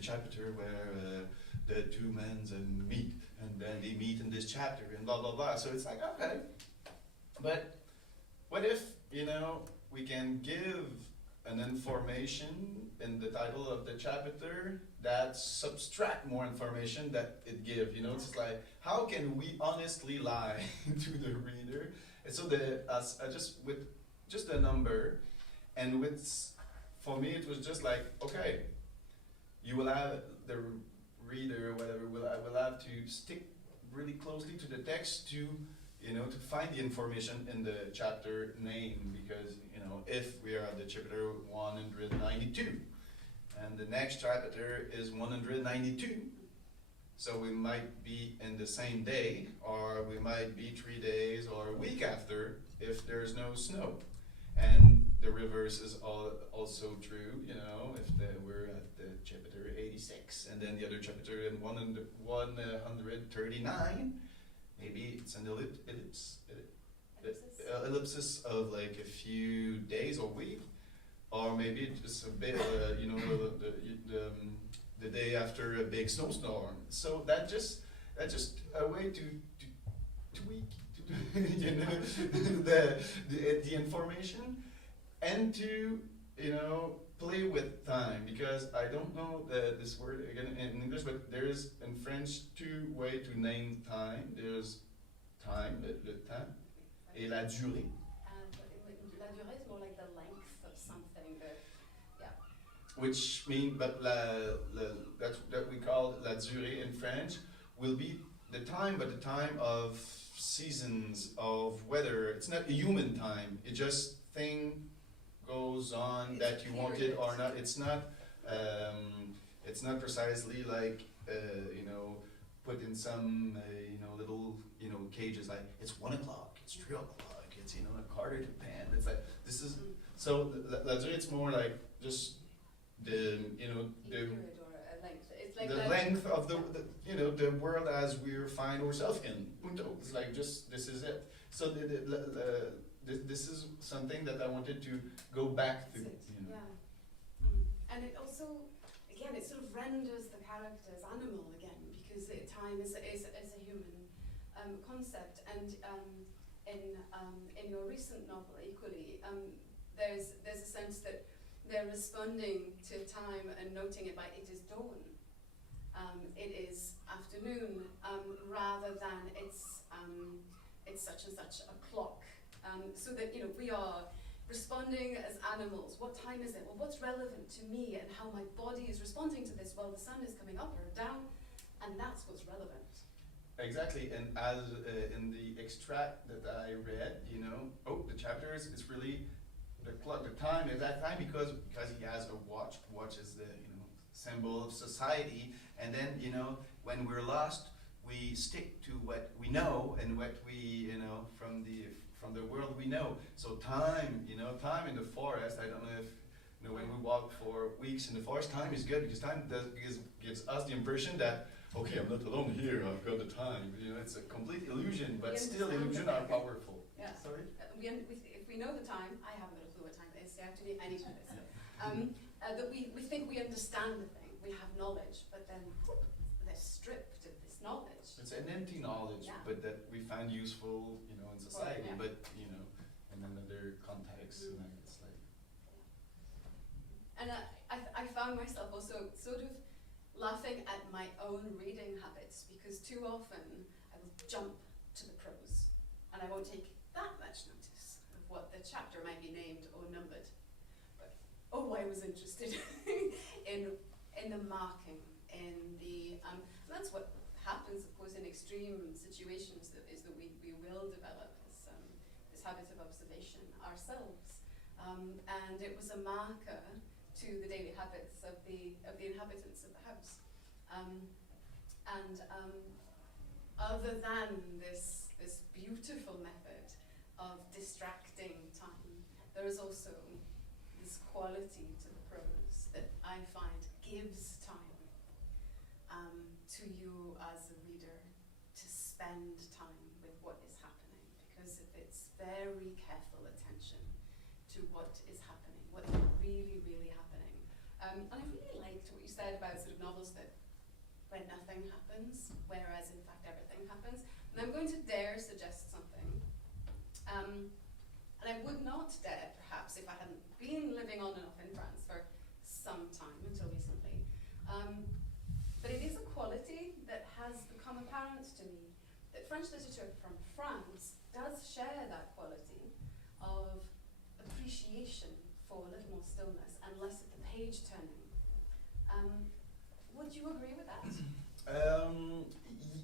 chapter where the two men meet, and then they meet in this chapter, and blah blah blah. So it's like, okay, but what if we can give an information in the title of the chapter that subtract more information that it gives. It's like, how can we honestly lie to the reader? And so with just a number, and for me it was just like, okay, you will have the reader, whatever, will have to stick really closely to the text to find the information in the chapter name, because if we are at the chapter 192 and the next chapter is 192, so we might be in the same day, or we might be 3 days or a week after if there's no snow. And the reverse is also true, if we're at the chapter 86 and then the other chapter in 139, maybe it's an ellipsis of like a few days or week, or maybe just a bit, the day after a big snowstorm. So that's just a way to tweak, the information, and to play with time, because I don't know this word again in English, but there is in French 2 ways to name time. There's time, le temps, et la durée. La durée is more like the length of something, Which means, but that we call la durée in French will be the time, but the time of seasons, of weather. It's not a human time. It just thing goes on that you want it or not. It's not precisely like put in some little cages, like it's 1 o'clock, it's 3 o'clock, it's a quarter to 10. It's like this is so la durée. It's more like just the the length of the world as we find ourselves in. It's like just this is it. So this is something that I wanted to go back to. Yeah. And it also, again, it sort of renders the characters animal again, because time is a human concept. And in your recent novel, equally, there's a sense that they're responding to time and noting it by it is dawn, it is afternoon, rather than it's such and such a clock. So that we are responding as animals. What time is it? Well, what's relevant to me and how my body is responding to this? Well, the sun is coming up or down, and that's what's relevant. Exactly, and as in the extract that I read, the chapters, it's really the clock, the time is that time, because he has a watch. Watch is the symbol of society, and then when we're lost, we stick to what we know and what we from the world we know. So time, time in the forest. I don't know if when we walk for weeks in the forest, time is good, because time gives us the impression that, okay, I'm not alone here, I've got the time. It's a complete illusion, but still illusions are powerful. Yeah. Sorry? If we know the time, I haven't got a clue what time it is, so actually I need to know this. That we think we understand the thing, we have knowledge, but then they're stripped of this knowledge. It's an empty knowledge, but that we find useful, in society, but, in another context, it's like... And I found myself also sort of laughing at my own reading habits, because too often I will jump to the prose and I won't take that much notice of what the chapter might be named or numbered. But I was interested in the marking, in the that's what happens, of course, in extreme situations. That we will develop this habit of observation ourselves, and it was a marker to the daily habits of the inhabitants of the house. Other than this beautiful method of distracting time, there is also this quality to the prose that I find gives time to you as a reader to spend time with what is happening, because it's very careful attention to what is happening, what is really, really happening. And I really liked what you said about sort of novels that where nothing happens, whereas in fact everything happens. And I'm going to dare suggest something. And I would not dare, perhaps, if I hadn't been living on and off in France for some time, until recently. But it is a quality that has become apparent to me, that French literature from France does share that quality of appreciation for a little more stillness and less of the page turning. Would you agree with that?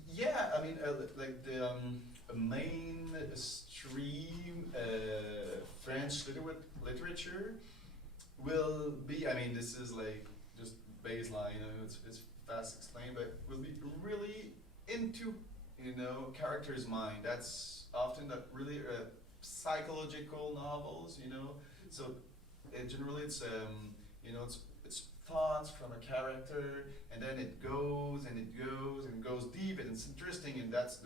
Yeah, I mean, like the mainstream French literature will be, I mean, this is like just baseline, it's fast explained, but will be really into, character's mind. That's often that really psychological novels, So generally it's, it's thoughts from a character, and then it goes and it goes and it goes deep, and it's interesting, and that's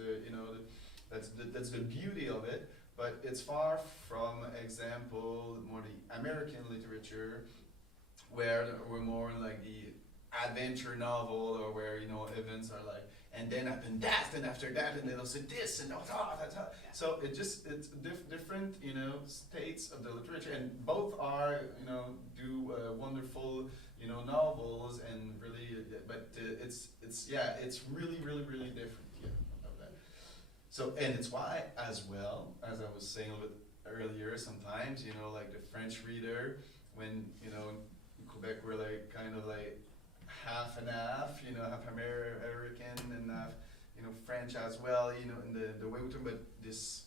that's the beauty of it. But it's far from, example, more the American literature, where we're more like the adventure novel, or where events are like, and then happened that, and after that, and then also this, and that's. So it's different, states of the literature, and both are, do wonderful, novels, and really, but it's really, really, really different, of that. So, and it's why, as well, as I was saying a little bit earlier, sometimes, like the French reader, when, in Quebec, we're like, kind of like, half and half, half American and half, French as well, in the way we talk about this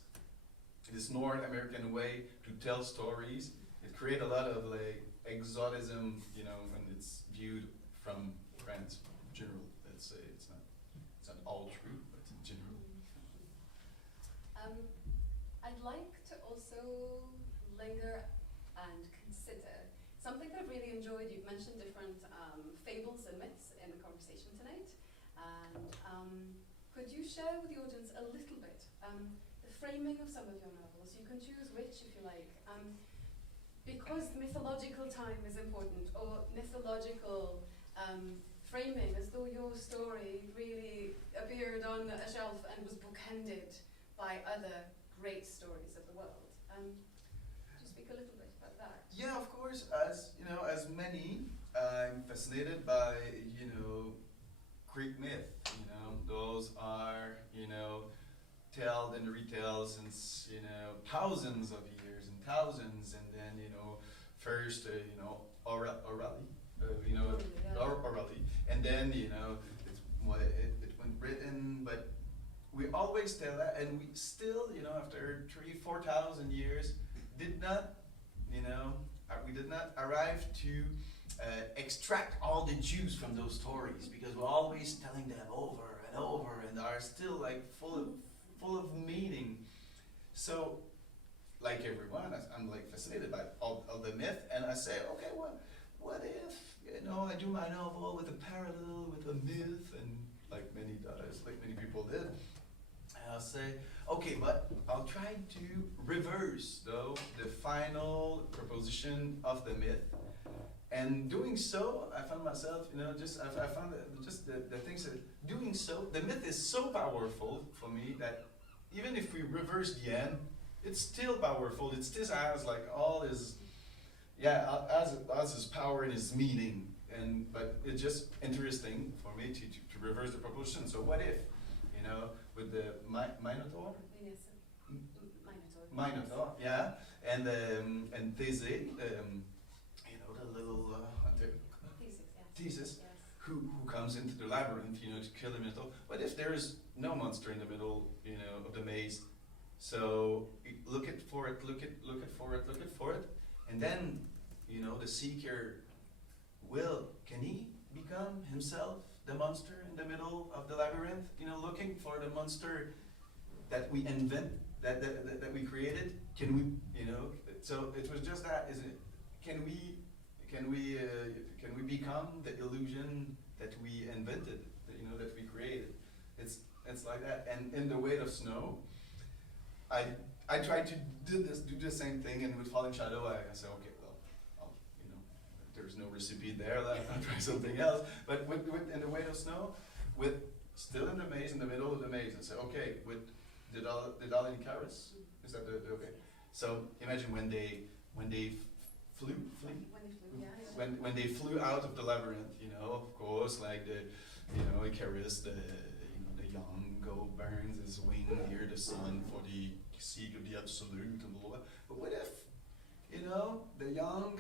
North American way to tell stories. It creates a lot of like exotism, when it's viewed from France in general. Let's say it's not all true, but in general. I'd like to also linger and consider something that I've really enjoyed. You've mentioned different fables and myths in the conversation tonight. And could you share with the audience a little bit the framing of some of your novels? You can choose which if you like. Because mythological time is important, or mythological framing, as though your story really appeared on a shelf and was bookended by other great stories of the world. Could you speak a little bit about that? Yeah, of course. As many, I'm fascinated by Greek myth. Those are told and retold since thousands of years and thousands, and then first orally, orally, and then it went written, but we always tell that, and we still after 3,000-4,000 years did not we did not arrive to extract all the juice from those stories, because we're always telling them over and over, and are still like full of meaning. So, like everyone, I'm like fascinated by all the myth, and I say, okay, what if I do my novel with a parallel with a myth, and like many people did. And I'll say, okay, but I'll try to reverse, though, the final proposition of the myth. And doing so, I found myself, I found that just the things that doing so, the myth is so powerful for me that even if we reverse the end, it's still powerful. It still has like all his, as his power and his meaning. but it's just interesting for me to reverse the proposition. So what if, with the Minotaur? Yes. Minotaur, yeah, and Thésée, the little Theseus, Yes. who comes into the labyrinth, to kill the Minotaur. What if there is no monster in the middle, of the maze? So look for it, and then, the seeker can he become himself the monster in the middle of the labyrinth? Looking for the monster that we invent, that we created. Can we, So it was just that. Is it? Can we become the illusion that we invented? That we created. It's like that. And in The Weight of Snow, I tried to do the same thing, and with Falling Shadow, I said, okay, well, there's no recipe there. I'll try something else. But in The Weight of Snow, with still in the maze, in the middle of the maze, I said, okay, with the doll in Carrots, is that the okay? So imagine when they flew. When they flew out of the labyrinth, of course, like Icarus, the young burns his wing near the sun for the seek of the absolute and blah, blah. But what if, the young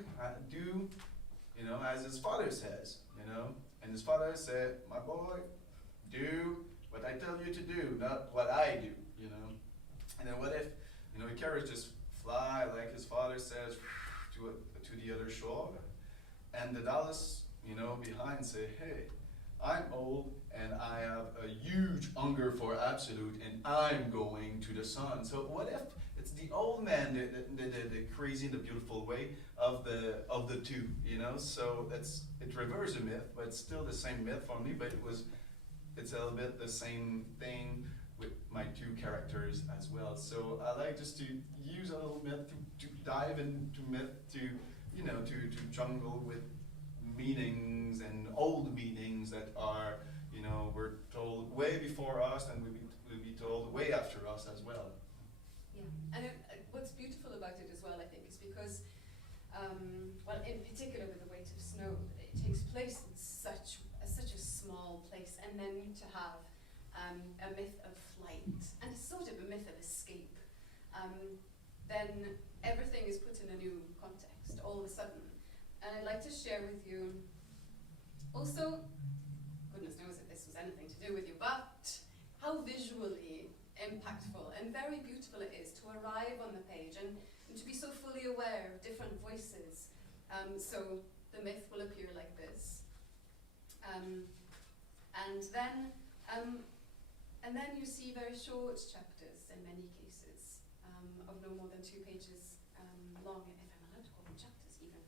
do, as his father says, and his father said, my boy, do what I tell you to do, not what I do, And then what if, Icarus just fly like his father says to the other shore, and the Dallas, behind say, hey, I'm old and I have a huge hunger for absolute, and I'm going to the sun. So what if it's the old man, the crazy and the beautiful way of the two, So it reverses a myth, but it's still the same myth for me. But it's a little bit the same thing with my two characters as well. So I like just to use a little myth to dive into myth to jungle with meanings and old meanings that are were told way before us and will be told way after us as well. Yeah, and what's beautiful about it as well, I think, is because, in particular with The Weight of Snow, it takes place in such a small place, and then to have a myth of flight and a sort of a myth of escape, then everything is put in a new context all of a sudden. And I'd like to share with you also, goodness knows if this was anything to do with you, but how visually impactful and very beautiful it is to arrive on the page and to be so fully aware of different voices. So the myth will appear like this. And then you see very short chapters in many cases, of no more than 2 pages long, if I'm allowed to call them chapters even.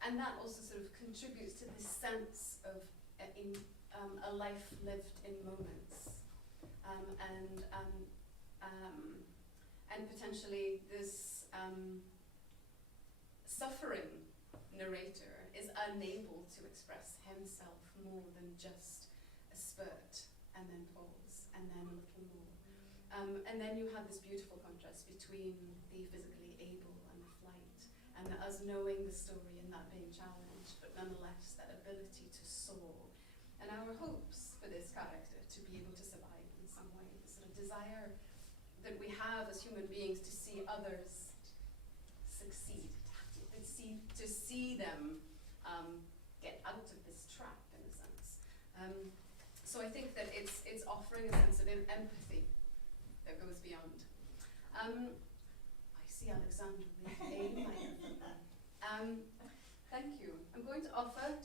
And that also sort of contributes to this sense of a life lived in moments, and potentially this suffering narrator is unable to express himself more than just a spurt and then pause and then a little more. And then you have this beautiful contrast between the physically able and the flight, and us knowing the story and that being challenged, but nonetheless that ability to soar. And our hopes for this character to be able to survive in some way, the sort of desire that we have as human beings to see others succeed, to see them get out of this trap, in a sense. So I think that it's offering a sense of empathy that goes beyond. I see Alexandra with a microphone. Thank you. I'm going to offer,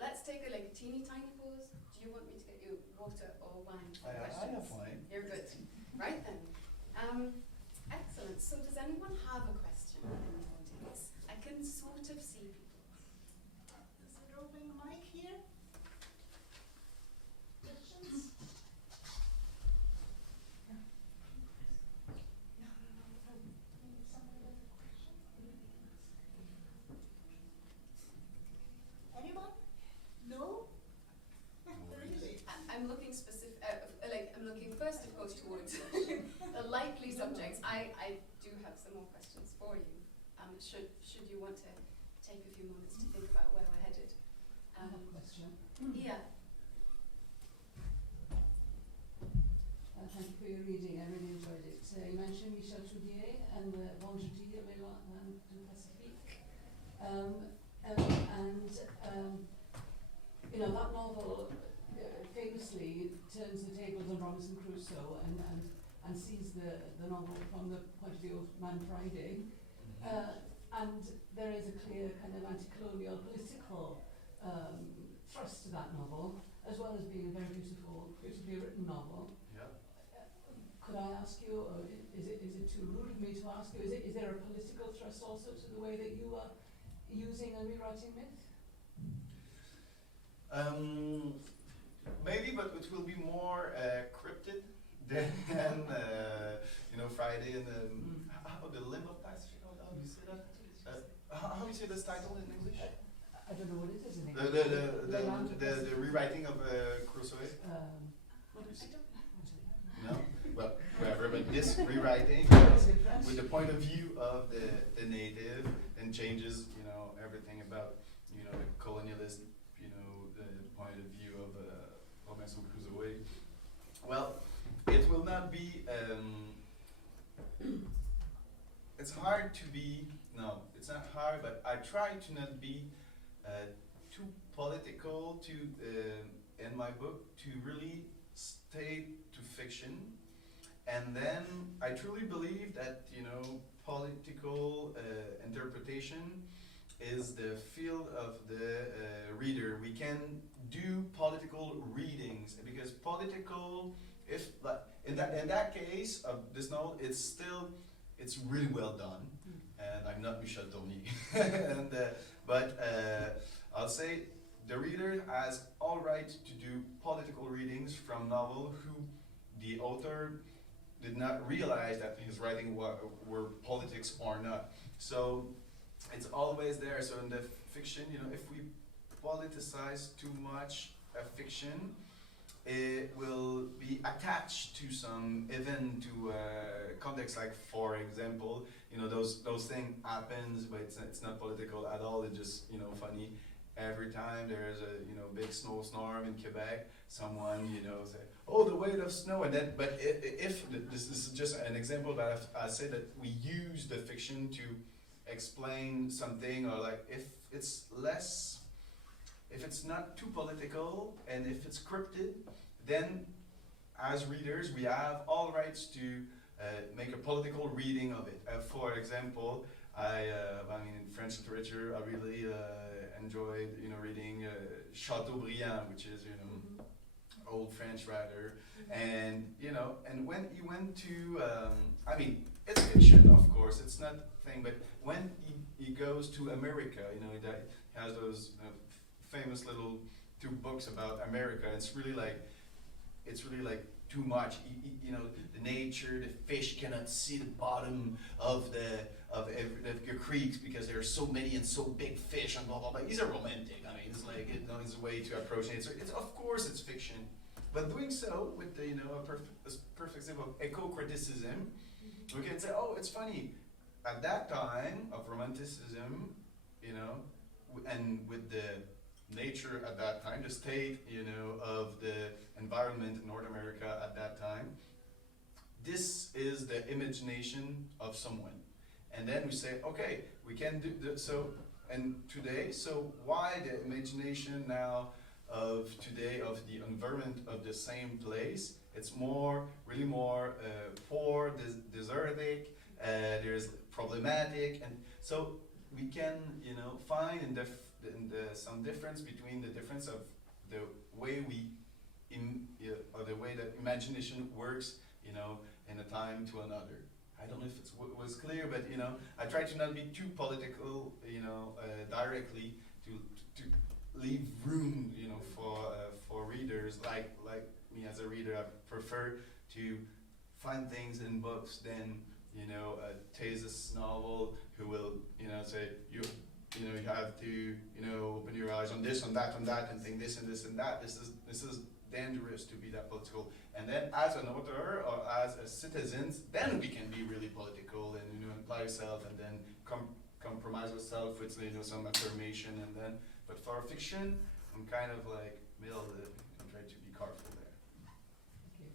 let's take a teeny tiny pause. Do you want me to get you water or wine for questions? I have wine. You're good. Right then. Excellent. So does anyone have a question in the audience? I can sort of see people. Is it roving mic here? Questions? Anyone? No? Really? I'm looking I'm looking first, of course, towards the likely subjects. I do have some more questions for you. Should you want to take a few moments to think about where we're headed. I have a question. Yeah. Thank you for your reading. I really enjoyed it. You mentioned Michel Trudie and the Vendredi du Pacifique. You know, that novel famously turns the tables on Robinson Crusoe and sees the novel from the point of view of Man Friday. And there is a clear kind of anti-colonial political thrust to that novel, as well as being a very beautifully written novel. Yeah. Could I ask you, or is it too rude of me to ask you, is there a political thrust also to the way that you are using and rewriting myth? Maybe, but it will be more cryptid than Friday and the Limb of Passage. How do you say that? How do you say this title in English? I don't know what it is in English. The rewriting of Crusoe. No, well, whatever. But this rewriting with the point of view of the native and changes, everything about the colonialist, the point of view of Robinson Crusoe. Well, it will not be. It's hard to be. No, it's not hard, but I try to not be too political in my book, to really stay to fiction. And then I truly believe that political interpretation is the field of the reader. We can do political readings because political, in that case of this novel, it's really well done. And I'm not Michel Tournier, but I'll say the reader has all right to do political readings from novel who the author did not realize that his writing were politics or not. So it's always there. So in the fiction, if we politicize too much a fiction, it will be attached to some event, to context. Like for example, those things happens, but it's not political at all. It's just funny. Every time there's a big snowstorm in Quebec, someone say, "Oh, the weight of snow," and then. But if this is just an example, but I say that we use the fiction to explain something, or like if it's not too political and if it's cryptid, then as readers we have all rights to make a political reading of it. For example, in French literature, I really enjoyed reading Chateaubriand, which is old French writer, and when he went to it's fiction, of course, it's not thing, but when he goes to America, he has those famous little 2 books about America. It's really like too much. The nature, the fish cannot see the bottom of the creeks because there are so many and so big fish and blah blah blah. He's a romantic. It's like it's a way to approach it. So it's of course it's fiction, but doing so with a perfect example of eco-criticism, we can say, oh, it's funny. At that time of romanticism, and with the nature at that time, the state, of the environment in North America at that time, this is the imagination of someone. And then we say, okay, we can do so. And today, so why the imagination now of today of the environment of the same place? It's really more poor, desertic. There's problematic, and so we can find some difference between the difference of the way or the way that imagination works, in a time to another. I don't know if it was clear, but I try to not be too political, directly to leave room, for readers like me as a reader. I prefer to find things in books than a thesis novel who will say you have to open your eyes on this, on that, and think this and this and that. This is dangerous to be that political. And then as an author or as a citizen, then we can be really political and apply yourself and then come compromise ourselves with some affirmation, and then, but for fiction, I'm kind of like middle of it and try to be careful there. Okay.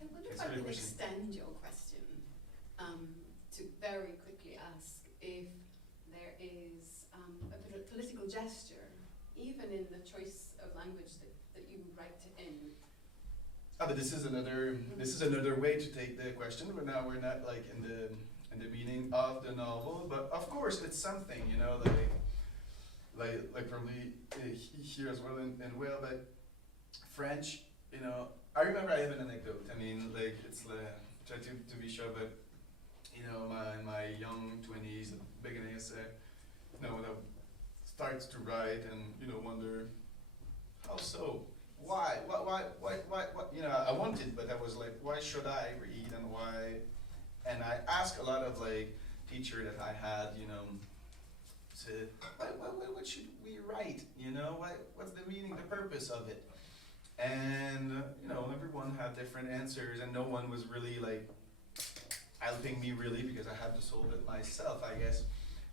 I wonder It's if I really could question. extend your question to very quickly ask if there is a political gesture, even in the choice of language that you write in. Ah, but this is another way to take the question. But now we're not like in the meaning of the novel, but of course it's something, like probably here as well in Wales, but French, I remember I have an anecdote. I mean, like it's try to be sure, but my young 20s, beginnings, when I starts to write and wonder how so. Why? I wanted, but I was like, why should I read and why? And I asked a lot of like teacher that I had, said, what should we write? What's the meaning, the purpose of it? And everyone had different answers, and no one was really like helping me really because I had to solve it myself, I guess.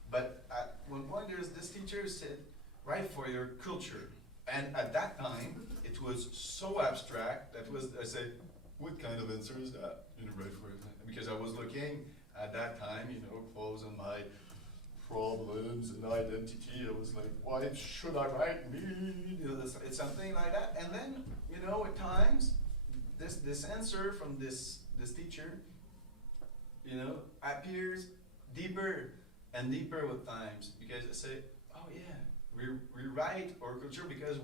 But at one point, there's this teacher said, write for your culture. And at that time, it was so abstract that I said, what kind of answer is that? Right for it. Because I was looking at that time, close on my problems and identity. I was like, why should I write me? It's something like that. And then, at times, this answer from this teacher, appears deeper and deeper with times. Because I say, oh yeah. We write our culture because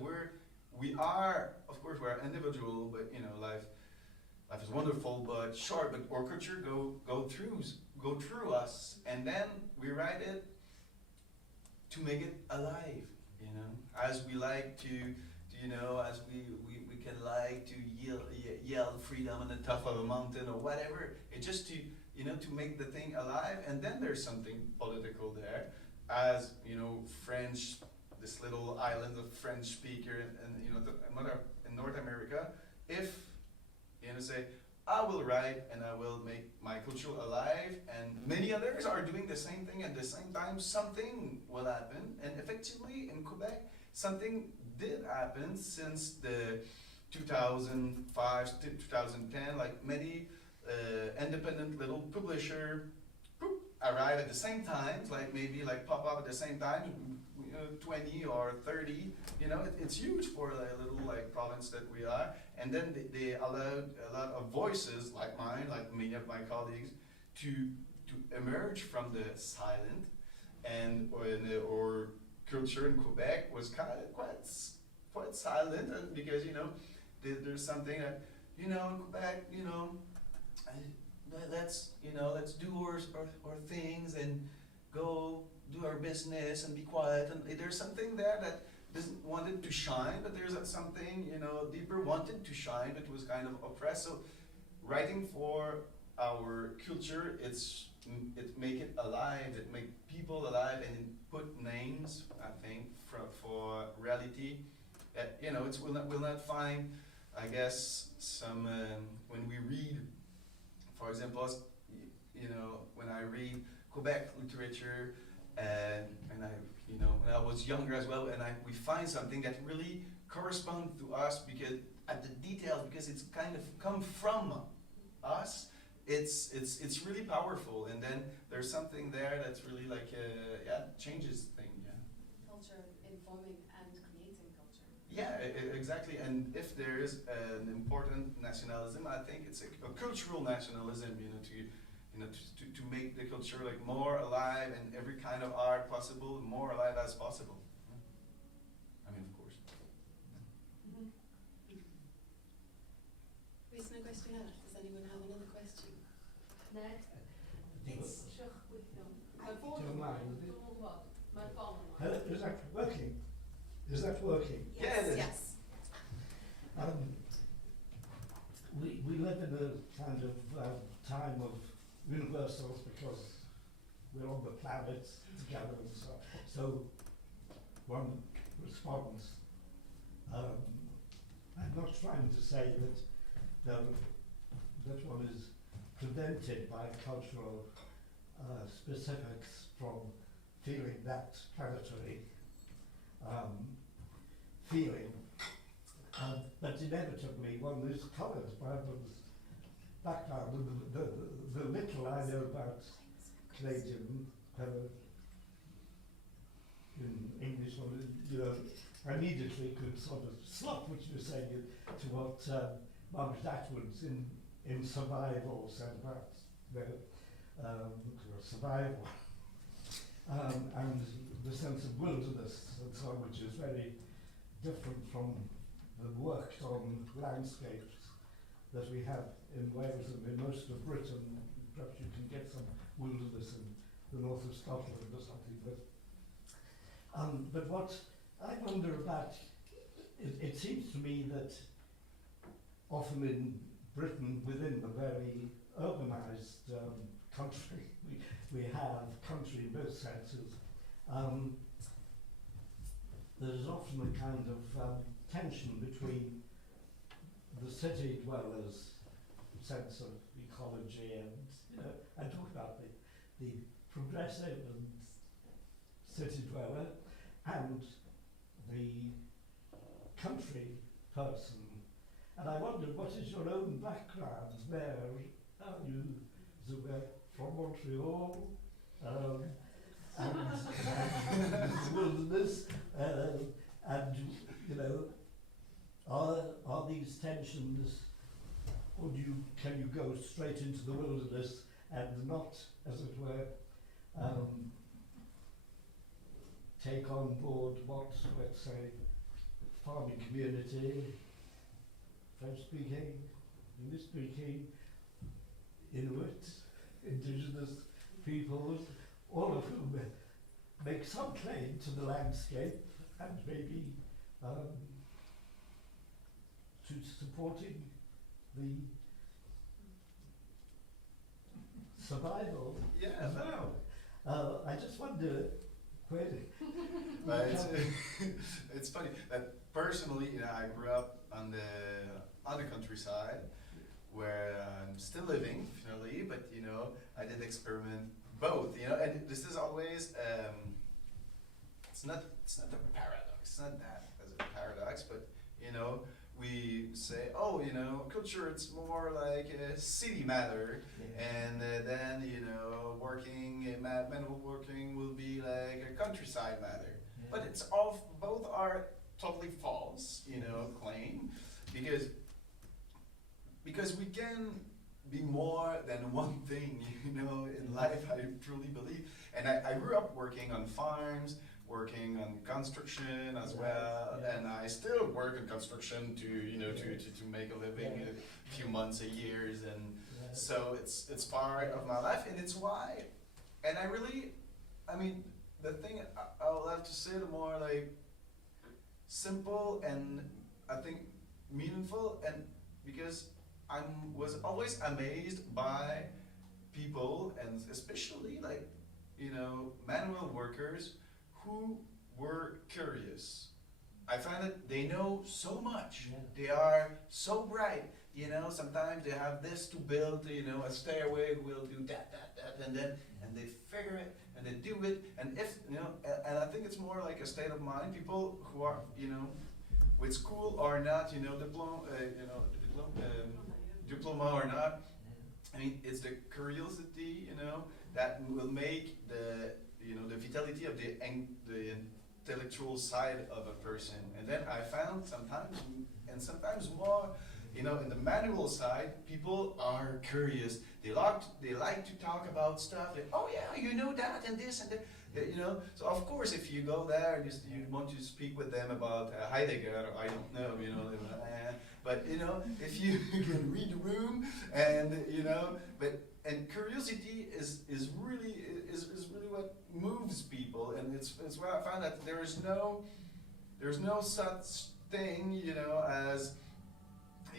we are, of course, we're individual, but life is wonderful but short. But our culture go through us, and then we write it to make it alive. As we like to as we can like to yell freedom on the top of a mountain or whatever. It's just to to make the thing alive, and then there's something political there, as French. This little island of French speaker and in North America, if say I will write and I will make my culture alive, and many others are doing the same thing at the same time, something will happen. And effectively in Quebec, something did happen since the 2005 to 2010. Like many independent little publisher arrive at the same time, like maybe like pop up at the same time. 20 or 30, it's huge for a little like province that we are. And then they allowed a lot of voices like mine, like many of my colleagues, to emerge from the silent. And or culture in Quebec was kind of quite silent, and because there's something that in Quebec, let's do our things and go do our business and be quiet. And there's something there that doesn't wanted to shine, but there's something deeper wanted to shine, but was kind of oppressed. So writing for our culture, it make it alive, it make people alive, and it put names, I think, for reality. We'll not find, I guess, some when we read, for example, when I read Quebec literature. And I, when I was younger as well, and we find something that really corresponds to us because at the details, because it's kind of come from us. It's really powerful, and then there's something there that's really like changes things. Yeah. Culture informing and creating culture. Yeah, exactly. And if there is an important nationalism, I think it's a cultural nationalism. To make the culture like more alive and every kind of art possible, more alive as possible. I mean, of course. Is no question asked? Does anyone have another question? It's Is that working? Is that working? Yeah, it is. Yes. We live in a kind of time of universals because we're on the planet together and so one responds. I'm not trying to say that one is prevented by cultural specifics from feeling that planetary feeling. But inevitably one is coloured by one's background. The little I know about Canadian in English, you know, I immediately could sort of slot what you were saying to what Margaret Atwood's in Survival said about survival and the sense of wilderness and so on, which is very different from the work on landscapes that we have in Wales and in most of Britain. Perhaps you can get some wilderness in the north of Scotland or something, but what I wonder about, it seems to me that often in Britain, within the very urbanised country, we have country in both senses, there's often a kind of tension between the city dwellers' sense of ecology and, you know, I talk about the progressive and city dweller and the country person. And I wondered, what is your own background there? Are you from Montreal? And wilderness, and you know, are these tensions, or can you go straight into the wilderness and not, as it were, take on board what, let's say, farming community, French-speaking, English-speaking, Inuit, indigenous peoples, all of whom make some claim to the landscape and maybe to supporting the survival as well. I just wonder where. But it's funny that personally, you know, I grew up on the countryside, where I'm still living, finally, but you know, I did experiment both, you know, and this is always, it's not a paradox, it's not that as a paradox, but you know, we say, oh, you know, culture, it's more like a city matter, and then, you know, manual working will be like a countryside matter. But it's both are totally false, you know, claim, because we can be more than one thing, you know, in life, I truly believe. And I grew up working on farms, working on construction as well, and I still work in construction to, you know, to make a living a few months, a year, and so it's part of my life, and it's why. And I mean, the thing I will have to say, the more like simple and I think meaningful, and because I was always amazed by people, and especially like, you know, manual workers who were curious. I find that they know so much. They are so bright. You know, sometimes they have this to build, you know, a stairway, we'll do that, and they figure it, and they do it, and if, you know, and I think it's more like a state of mind. People who are, you know, with school or not, you know, diploma or not, I mean, it's the curiosity, you know, that will make the, you know, the vitality of the intellectual side of a person. And then I found sometimes more, you know, in the manual side, people are curious. They like to talk about stuff. Like, oh yeah, you know that and this and that. You know, so of course, if you go there, you want to speak with them about Heidegger, or I don't know, you know, but you know, if you can read the room, and you know, and curiosity is really what moves people, and it's where I found that there's no such thing, you know, as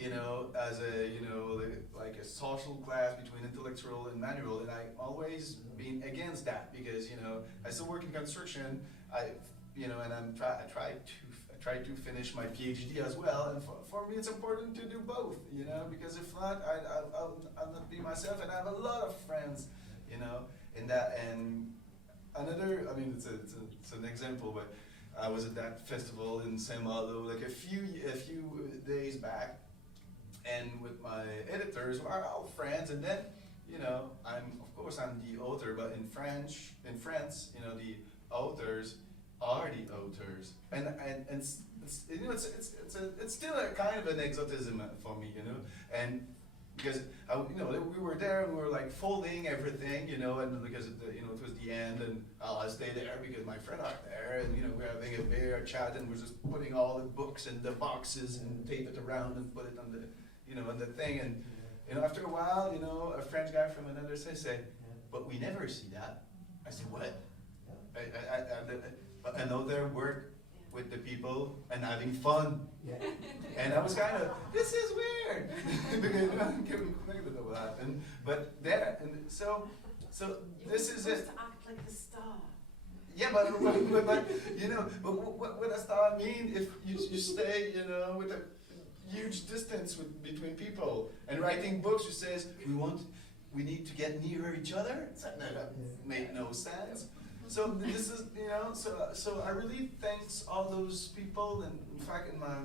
a, you know, like a social class between intellectual and manual, and I've always been against that, because, you know, I still work in construction, and I try to finish my PhD as well, and for me it's important to do both, you know, because if not, I'll not be myself, and I have a lot of friends, you know, in that, and another, I mean, it's an example, but I was at that festival in Saint Malo like a few days back, and with my editors, we're all friends, and then, you know, I'm the author, but in France, you know, the authors are the authors, and it's you know, it's still a kind of an exotism for me, you know, and because you know, we were there and we were like folding everything, you know, and because you know, it was the end, and I stay there because my friend are there, and you know, we're having a beer chat, and we're just putting all the books in the boxes and tape it around and put it on the, you know, on the thing, and you know, after a while, you know, a French guy from another city said, "But we never see that." I said, "What?" I know their work with the people and having fun. Yeah. And I was kind of, this is weird. Because I'm getting connected with that. But there, and so this is it. To act like the star. Yeah, but you know, but what does that mean if you stay, you know, with a huge distance between people and writing books who says we need to get nearer each other? That make no sense. So this is, you know, so I really thanks all those people, and in fact in my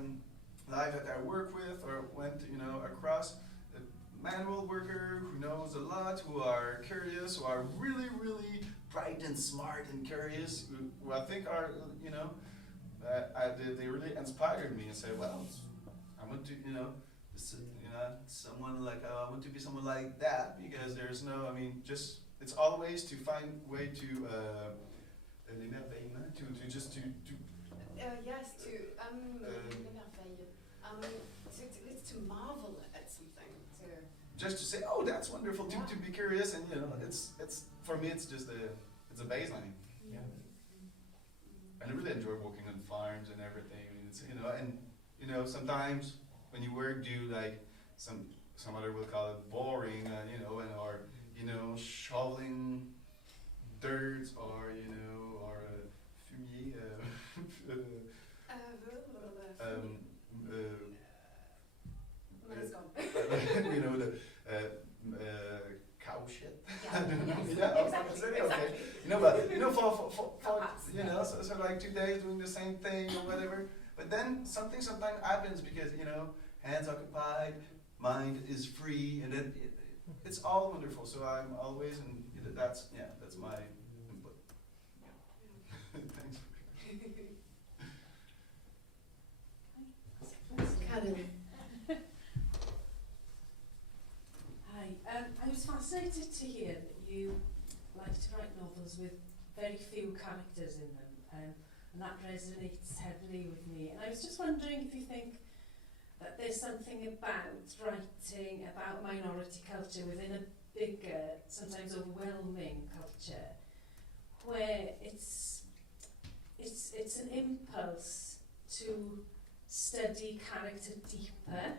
life that I work with or went, you know, across, the manual worker who knows a lot, who are curious, who are really, really bright and smart and curious, who I think are, you know, they really inspired me and say, well, I want to, you know, someone like, I want to be someone like that, because there's no, I mean, just, it's always to find way to just to Yes, to marvel at something. Just to say, oh, that's wonderful. To be curious, and you know, it's for me, it's just it's a baseline. Yeah. And I really enjoy working on farms and everything. I mean, it's, you know, and you know, sometimes when you work, do like some other will call it boring, you know, and or you know, shoveling dirt, or you know, or fumier, you know, the cow shit. Exactly. Okay. You know, but you know, for you know, so like 2 days doing the same thing or whatever. But then something sometimes happens because, you know, hands occupied, mind is free, and then it's all wonderful. So I'm always, and that's my input. Thanks. Karen. Hi, I was fascinated to hear that you like to write novels with very few characters in them, and that resonates heavily with me. And I was just wondering if you think that there's something about writing about minority culture within a bigger, sometimes overwhelming culture, where it's an impulse to study character deeper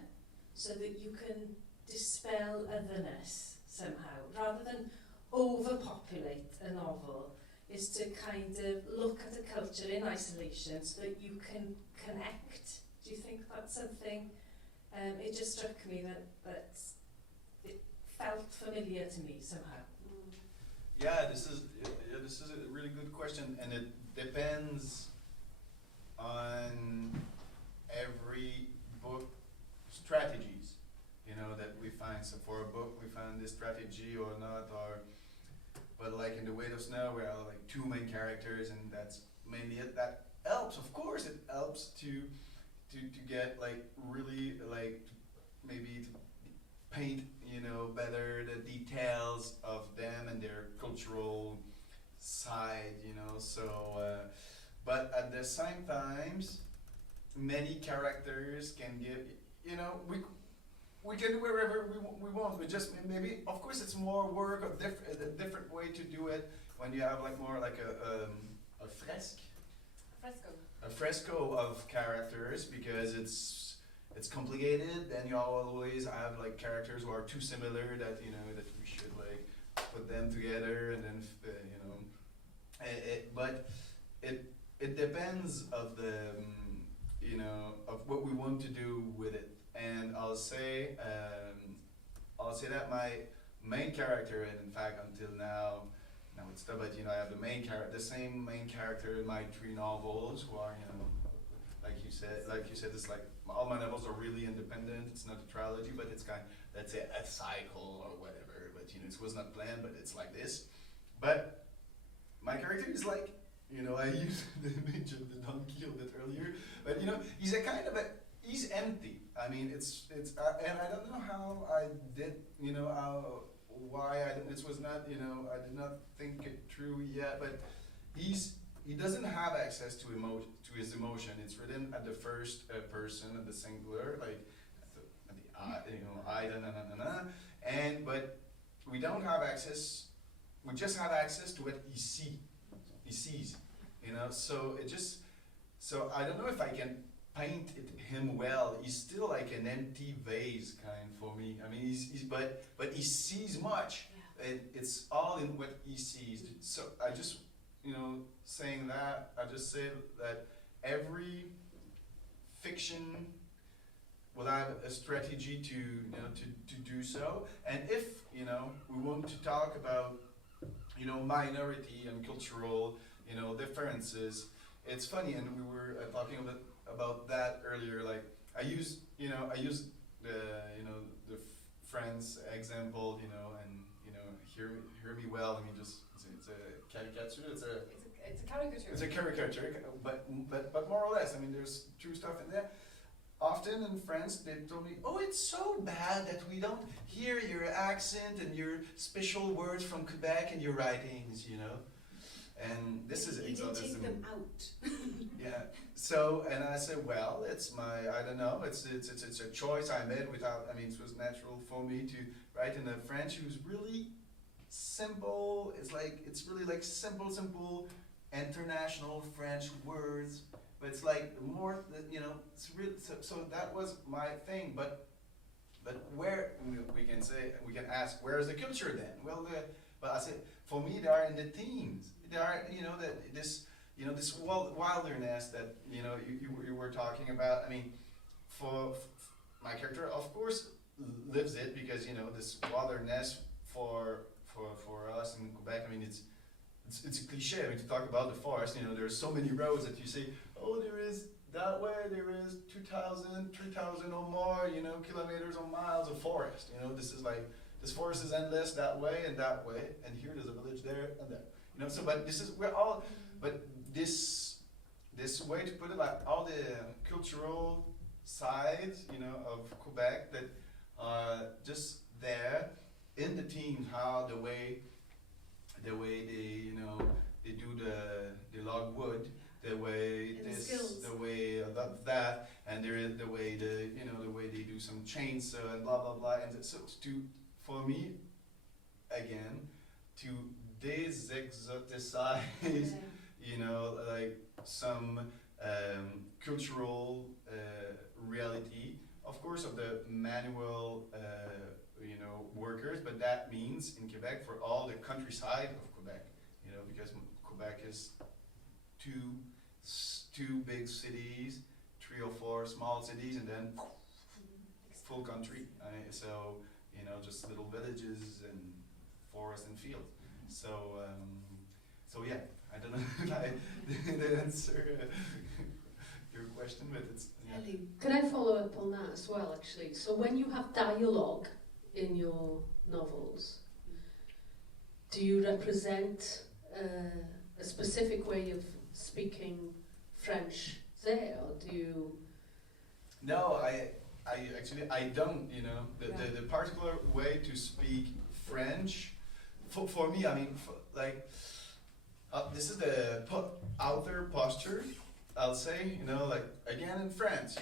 so that you can dispel otherness somehow, rather than overpopulate a novel, is to kind of look at a culture in isolation so that you can connect. Do you think that's something? It just struck me that it felt familiar to me somehow. Yeah, this is a really good question, and it depends on every book strategies, you know, that we find. So for a book, we find this strategy or not, but like in The Weight of Snow, we have like 2 main characters, and that's mainly it. That helps, of course, it helps to get like really like maybe to paint, you know, better the details of them and their cultural side, you know. So, but at the same times, many characters can give, you know, we can do wherever we want. We just maybe, of course, it's more work, a different way to do it when you have like more like a fresque. A fresco of characters, because it's complicated. Then you always have like characters who are too similar that, you know, that we should like put them together, and then you know, but it depends of the you know, of what we want to do with it. And I'll say that my main character, and in fact until now now it's tough, but I have the same main character in my 3 novels, who are, like you said, it's like all my novels are really independent. It's not a trilogy, but it's let's say a cycle or whatever. But it was not planned, but it's like this. But my character is like, I used the image of the donkey a bit earlier, but he's a kind of he's empty. I mean, it's and I don't know how I did, why it was not, I did not think it through yet, but he doesn't have access to his emotion. It's written at the first person, at the singular, like at the I, but we don't have access. We just have access to what he sees, so I don't know if I can paint him well. He's still like an empty vase kind for me. I mean, but he sees much. It's all in what he sees. So I just, saying that, I just say that every fiction will have a strategy to do so. And if, we want to talk about, minority and cultural, differences, it's funny, and we were talking about that earlier. Like I use the friends example, and hear me well. I mean, just it's a caricature. It's a caricature. It's a caricature, but more or less. I mean, there's true stuff in there. Often in France, they told me, "Oh, it's so bad that we don't hear your accent and your special words from Quebec in your writings, And this is you didn't take exotism. them out. Yeah. So, and I said, well, it's I don't know. It's a choice I made without. I mean, it was natural for me to write in a French who's really simple. It's really like simple international French words. But it's like more, it's real. So that was my thing. But where we can ask, where is the culture then? Well, but I said, for me, they are in the themes. They are, this wilderness that you were talking about. I mean, for my character, of course, lives it because this wilderness for us in Quebec. I mean, it's a cliche. I mean, to talk about the forest, there are so many roads that you say, oh, there is that way, there is 2,000, 3,000 or more, kilometers or miles of forest. This is like, this forest is endless that way, and here there's a village there and there. So, but this way to put it, like all the cultural sides, of Quebec that are just there in the team, how the way they, they do the log wood, the way And the this, skills. the way that, and the way the way they do some chainsaw and blah blah blah, and so for me, again, to desexoticize, like some cultural reality, of course, of the manual, workers, but that means in Quebec for all the countryside of Quebec, because Quebec is two big cities, 3 or 4 small cities, and then full country. So just little villages and forests and fields. So yeah, I don't know if I did answer your question, but it's yeah. Ellie. Could I follow up on that as well, actually? So when you have dialogue in your novels, do you represent a specific way of speaking French there, or do you? No, I actually don't. The particular way to speak French, for me, I mean, this is the outer posture. I'll say, like again in France,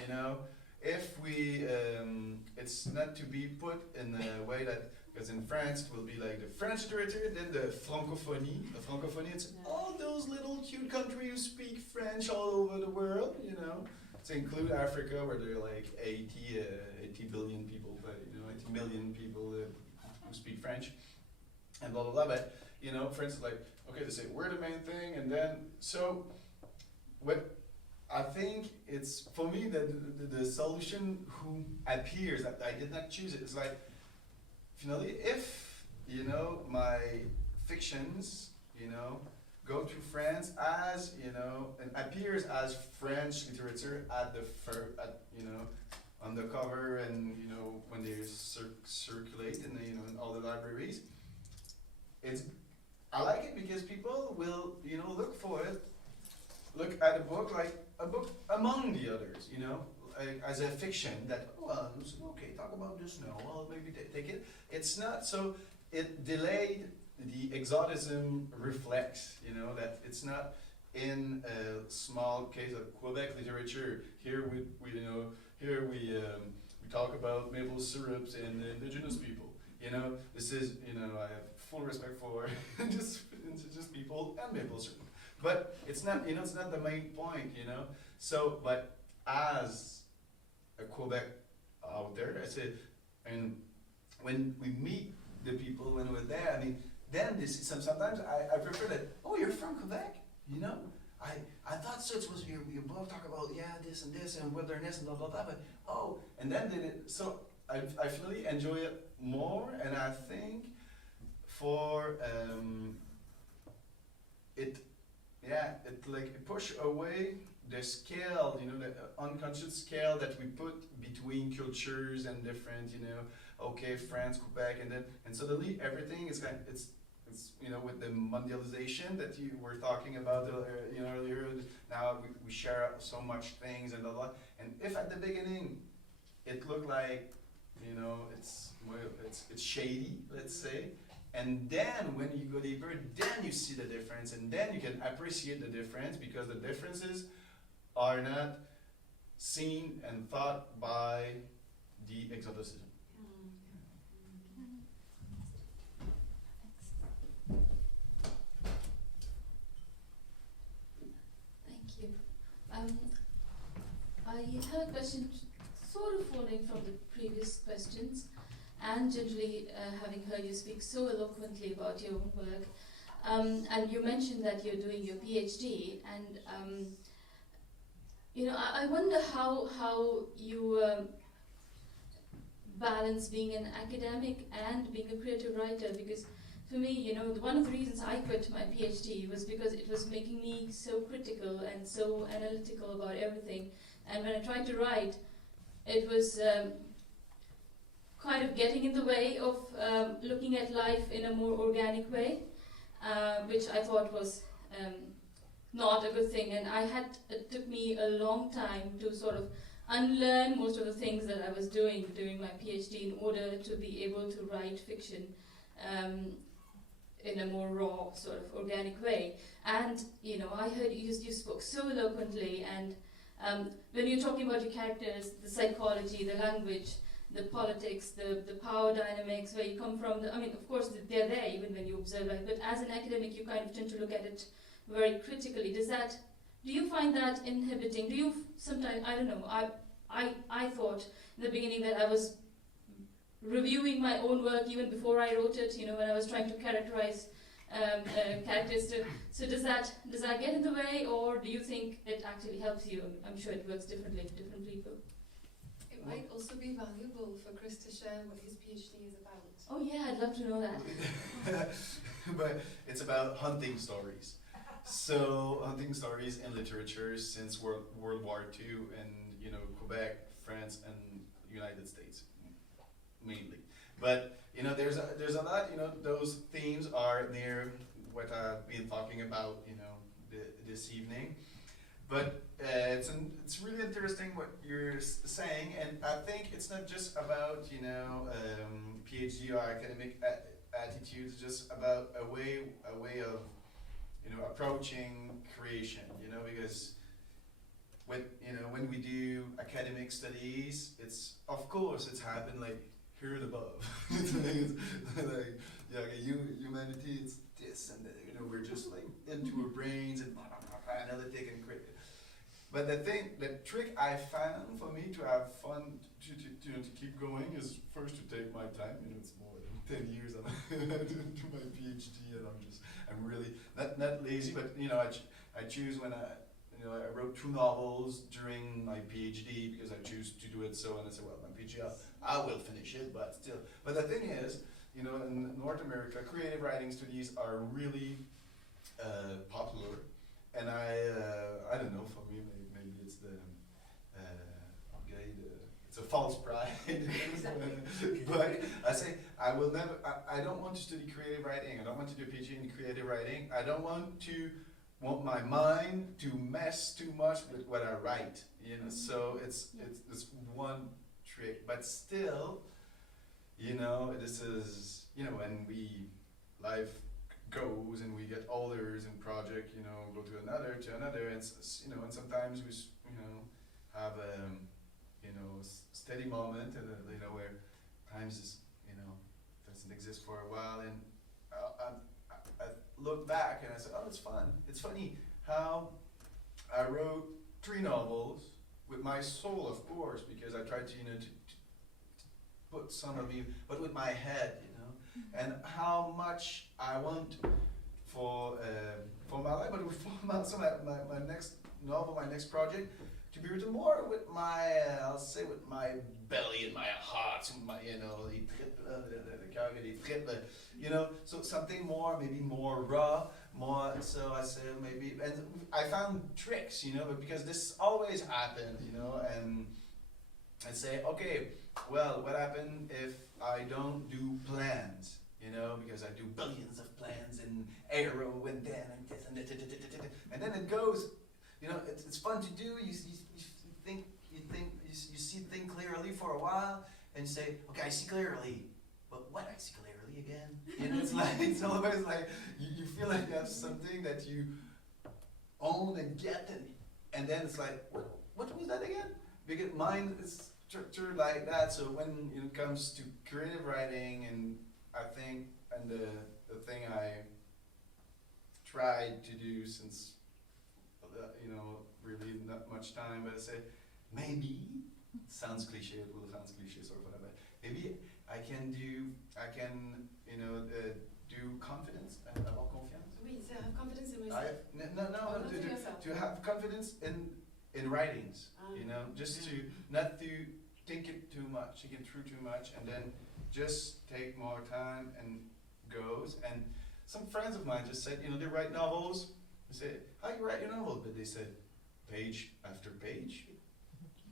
if we, it's not to be put in a way that, because in France it will be like the French literature, then the francophonie. The francophonie, it's all those little cute countries who speak French all over the world, to include Africa, where there are like 80 billion people, 80 million people who speak French, and blah blah blah. But France is like, okay, they say we're the main thing, and then so what I think it's for me the solution who appears that I did not choose it. It's like finally if my fictions you know, go to France as, you know, and appears as French literature at the on the cover, and you know when they circulate in the, you know, in all the libraries. I like it because people will, you know, look at a book like a book among the others, you know, like, as a fiction that, well, okay, talk about this now, well, maybe take it. It's not, so it delayed the exotism reflex, you know, that it's not in a small case of Quebec literature. Here we talk about maple syrups and indigenous people. You know, this is, you know, I have full respect for just people and maple syrup. But it's not, you know, it's not the main point, you know. So, but as a Quebec out there, I said, and when we meet the people when we're there, I mean, then this is sometimes I prefer that, oh, you're from Quebec, you know? I thought such was your book, talk about, yeah, this and wilderness and blah, blah, blah, but, oh, and then so I really enjoy it more, and I think for, it push away the scale, you know, the unconscious scale that we put between cultures and different, you know, okay, France, Quebec, and suddenly everything is kind of, it's, you know, with the mondialization that you were talking about, you know, earlier, now we share so much things and blah, blah, and if at the beginning it looked like, you know, it's shady, let's say, and then when you go deeper, then you see the difference, and then you can appreciate the difference, because the differences are not seen and thought by the exoticism. Thank you. I had a question sort of following from the previous questions, and generally having heard you speak so eloquently about your own work. And you mentioned that you're doing your PhD, and you know, I wonder how you balance being an academic and being a creative writer, because for me, you know, one of the reasons I quit my PhD was because it was making me so critical and so analytical about everything, and when I tried to write, it was kind of getting in the way of looking at life in a more organic way, which I thought was not a good thing, and it took me a long time to sort of unlearn most of the things that I was doing during my PhD in order to be able to write fiction in a more raw, sort of organic way. And you know, I heard you spoke so eloquently, and when you're talking about your characters, the psychology, the language, the politics, the power dynamics, where you come from, I mean, of course, they're there even when you observe life, but as an academic, you kind of tend to look at it very critically. Do you find that inhibiting? Do you sometimes, I don't know, I thought in the beginning that I was reviewing my own work even before I wrote it, you know, when I was trying to characterize characters. So does that get in the way, or do you think it actually helps you? I'm sure it works differently for different people. It might also be valuable for Chris to share what his PhD is about. Oh yeah, I'd love to know that. But it's about hunting stories. So hunting stories in literature since World War II, and you know, Quebec, France, and United States mainly. But you know, there's a lot. You know, those themes are near what I've been talking about, you know, this evening. But it's really interesting what you're saying, and I think it's not just about, you know, PhD or academic attitudes, just about a way of, you know, approaching creation, you know, because when we do academic studies, it's, of course, it's happened like here and above. It's like, yeah, humanity, it's this, and you know, we're just like into our brains and analytic and critical. But the trick I found for me to have fun, to keep going, is first to take my time. You know, it's more than 10 years to my PhD, and I'm really not lazy, but you know, I choose when I wrote 2 novels during my PhD because I choose to do it so, and I said, well, my PhD, I will finish it, but still. But the thing is, you know, in North America, creative writing studies are really popular, and I don't know. For me, maybe it's the it's a false pride. But I say I will never. I don't want to study creative writing. I don't want to do a PhD in creative writing. I don't want my mind to mess too much with what I write. You know, so it's one trick, but still, you know, this is, you know, when life goes and we get older in project, you know, go to another, and you know, and sometimes we, you know, have you know, steady moment, and you know, where times is, you know, doesn't exist for a while, and I look back and I say, oh, it's fun. It's funny how I wrote 3 novels with my soul, of course, because I tried to, you know, to put some of you, but with my head, you know, and how much I want for my life, but for my next novel, my next project, to be written more with my, I'll say with my belly and my heart, my, you know, you know, so something more, maybe more raw, more, so I say maybe, and I found tricks, you know, but because this always happened, you know, and I say, okay, well, what happened if I don't do plans, you know, because I do billions of plans and arrow and then and this and that, and then it goes, you know, it's fun to do. You see things clearly for a while, and you say, okay, I see clearly, but what I see clearly again? You know, it's like, it's always like you feel like you have something that you own and get, and then it's like, what was that again? Because mine is structured like that. So when it comes to creative writing, and I think, and the thing I tried to do since, you know, really not much time, but I say, maybe, sounds cliche, it will sound cliche, sort of whatever, maybe I can, you know, do confidence, avoir confiance. Oui, to have confidence in myself. To have confidence in writings, you know, just to, not to think it too much, think it through too much, and then just take more time and goes. And some friends of mine just said, you know, they write novels. I say, how do you write your novel? But they said, page after page.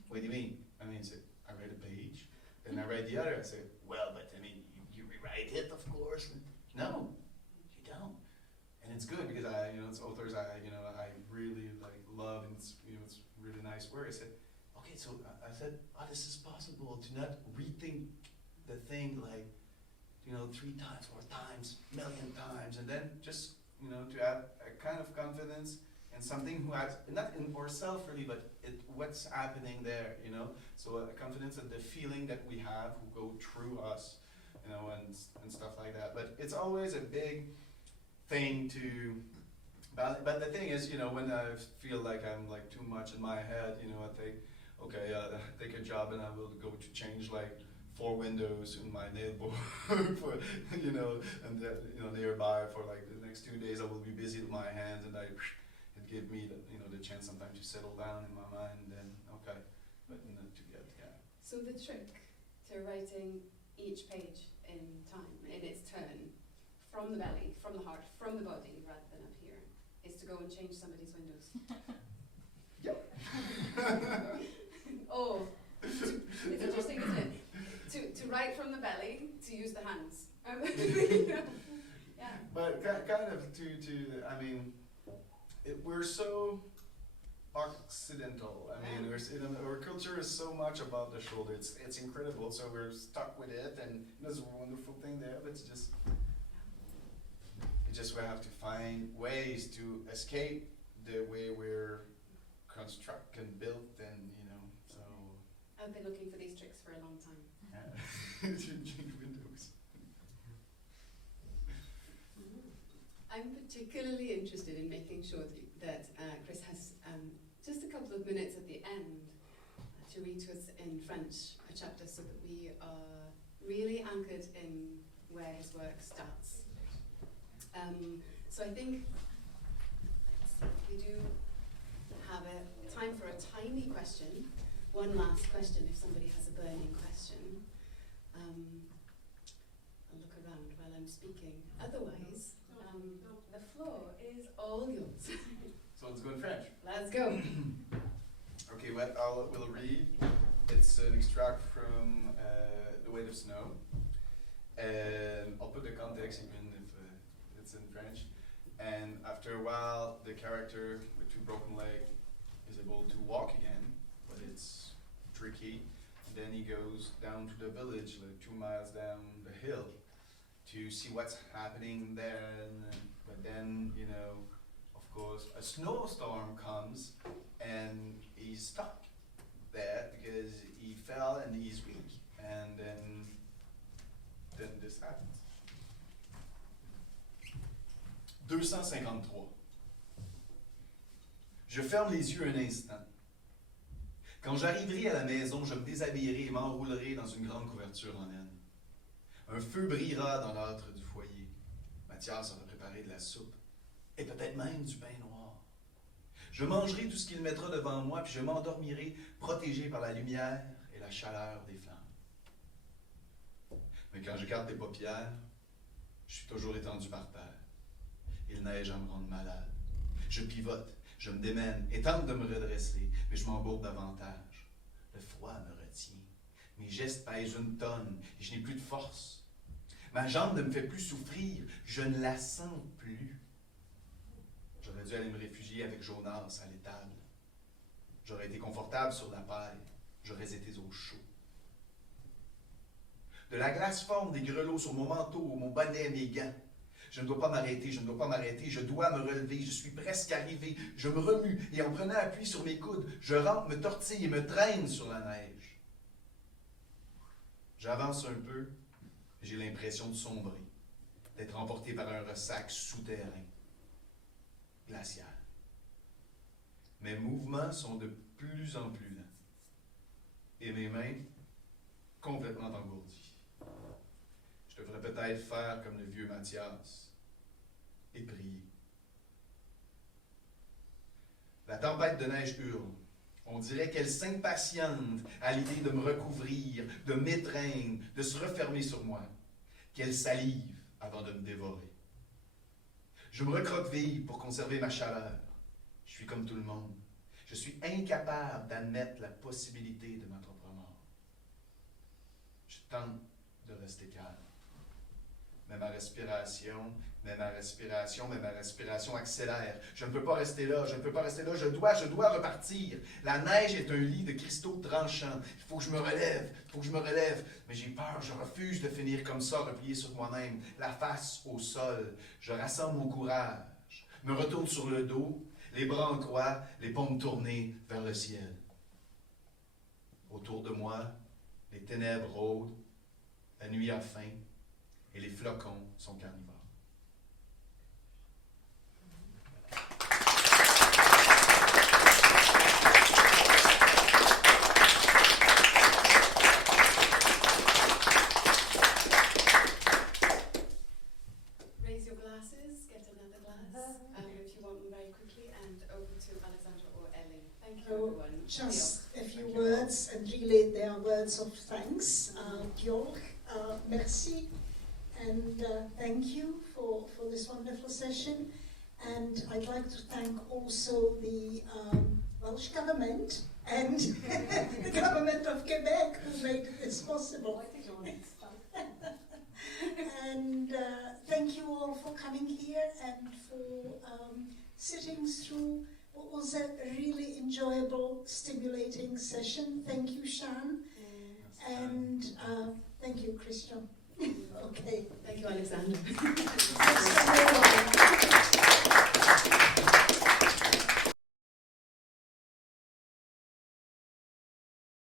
What do you mean? I mean, I read a page, then I read the other. I say, well, but I mean, you rewrite it, of course. No, you don't. And it's good because I, you know, it's authors I really like love, and it's, you know, it's really nice work. I said, okay, so I said, oh, this is possible to not rethink the thing like, you know, 3 times, 4 times, million times, and then just, you know, to have a kind of confidence in something who has, not in ourselves really, but what's happening there, you know? So a confidence in the feeling that we have who go through us, you know, and stuff like that. But it's always a big thing to balance. But the thing is, you know, when I feel like I'm like too much in my head, you know, I think, okay, take a job and I will go to change like 4 windows in my neighborhood for, you know, and you know, nearby for like the next 2 days I will be busy with my hands, and it gave me the, you know, the chance sometimes to settle down in my mind, and then okay, but you know, to get, yeah. So the trick to writing each page in time, in its turn, from the belly, from the heart, from the body, rather than up here, is to go and change somebody's windows. Yep. Oh, it's interesting, isn't it? To write from the belly, to use the hands. Yeah. But kind of I mean, we're so occidental. I mean, our culture is so much above the shoulder. It's incredible. So we're stuck with it, and there's a wonderful thing there. But it's just we have to find ways to escape the way we're constructed and built, and you know. So I've been looking for these tricks for a long time. Windows. I'm particularly interested in making sure that Chris has just a couple of minutes at the end to read to us in French a chapter, so that we are really anchored in where his work starts. So I think, let's see, we do have a time for a tiny question. One last question if somebody has a burning question. I'll look around while I'm speaking. Otherwise, the floor is all yours. So let's go in French. Let's go. Okay, what I will read, it's an extract from The Weight of Snow. And I'll put the context even if it's in French. And after a while, the character with 2 broken legs is able to walk again, but it's tricky. And then he goes down to the village, like 2 miles down the hill, to see what's happening there. But then, you know, of course, a snowstorm comes and he's stuck there because he fell and he's weak. And then this happens. 253. Je ferme les yeux un instant. Quand j'arriverai à la maison, je me déshabillerai et m'enroulerai dans une grande couverture en laine. Un feu brillera dans l'âtre du foyer. Mathias aura préparé de la soupe et peut-être même du pain noir. Je mangerai tout ce qu'il mettra devant moi, puis je m'endormirai protégé par la lumière et la chaleur des flammes. Mais quand je garde les paupières, je suis toujours étendu par terre. Il neige à me rendre malade. Je pivote, je me démène et tente de me redresser, mais je m'embourbe davantage. Le froid me retient. Mes gestes pèsent 1 tonne et je n'ai plus de force. Ma jambe ne me fait plus souffrir, je ne la sens plus. J'aurais dû aller me réfugier avec Jonas à l'étable. J'aurais été confortable sur la paille, j'aurais été au chaud. De la glace forme des grelots sur mon manteau, mon bonnet, mes gants. Je ne dois pas m'arrêter, je ne dois pas m'arrêter, je dois me relever, je suis presque arrivé, je me remue et en prenant appui sur mes coudes, je rampe, me tortille et me traîne sur la neige. J'avance un peu, j'ai l'impression de sombrer, d'être emporté par un ressac souterrain, glacial. Mes mouvements sont de plus en plus lents et mes mains complètement engourdies. Je devrais peut-être faire comme le vieux Mathias et prier. La tempête de neige hurle. On dirait qu'elle s'impatiente à l'idée de me recouvrir, de m'étreindre, de se refermer sur moi. Qu'elle salive avant de me dévorer. Je me recroqueville pour conserver ma chaleur. Je suis comme tout le monde. Je suis incapable d'admettre la possibilité de ma propre mort. Je tente de rester calme. Mais ma respiration accélère. Je ne peux pas rester là, je dois repartir. La neige est un lit de cristaux tranchants. Il faut que je me relève. Mais j'ai peur, je refuse de finir comme ça, replié sur moi-même, la face au sol. Je rassemble mon courage, me retourne sur le dos, les bras en croix, les paumes tournées vers le ciel. Autour de moi, les ténèbres rôdent, la nuit a faim, et les flocons sont carnivores. Raise your glasses, get another glass, if you want them very quickly, and over to Alexandra or Ellie. Thank you, everyone. Just a few words, and really they are words of thanks. Goch, merci, and thank you for this wonderful session. And I'd like to thank also the Welsh government and the government of Quebec who made this possible. And thank you all for coming here and for sitting through what was a really enjoyable, stimulating session. Thank you, Shan. And thank you, Christian. Okay. Thank you, Alexandra.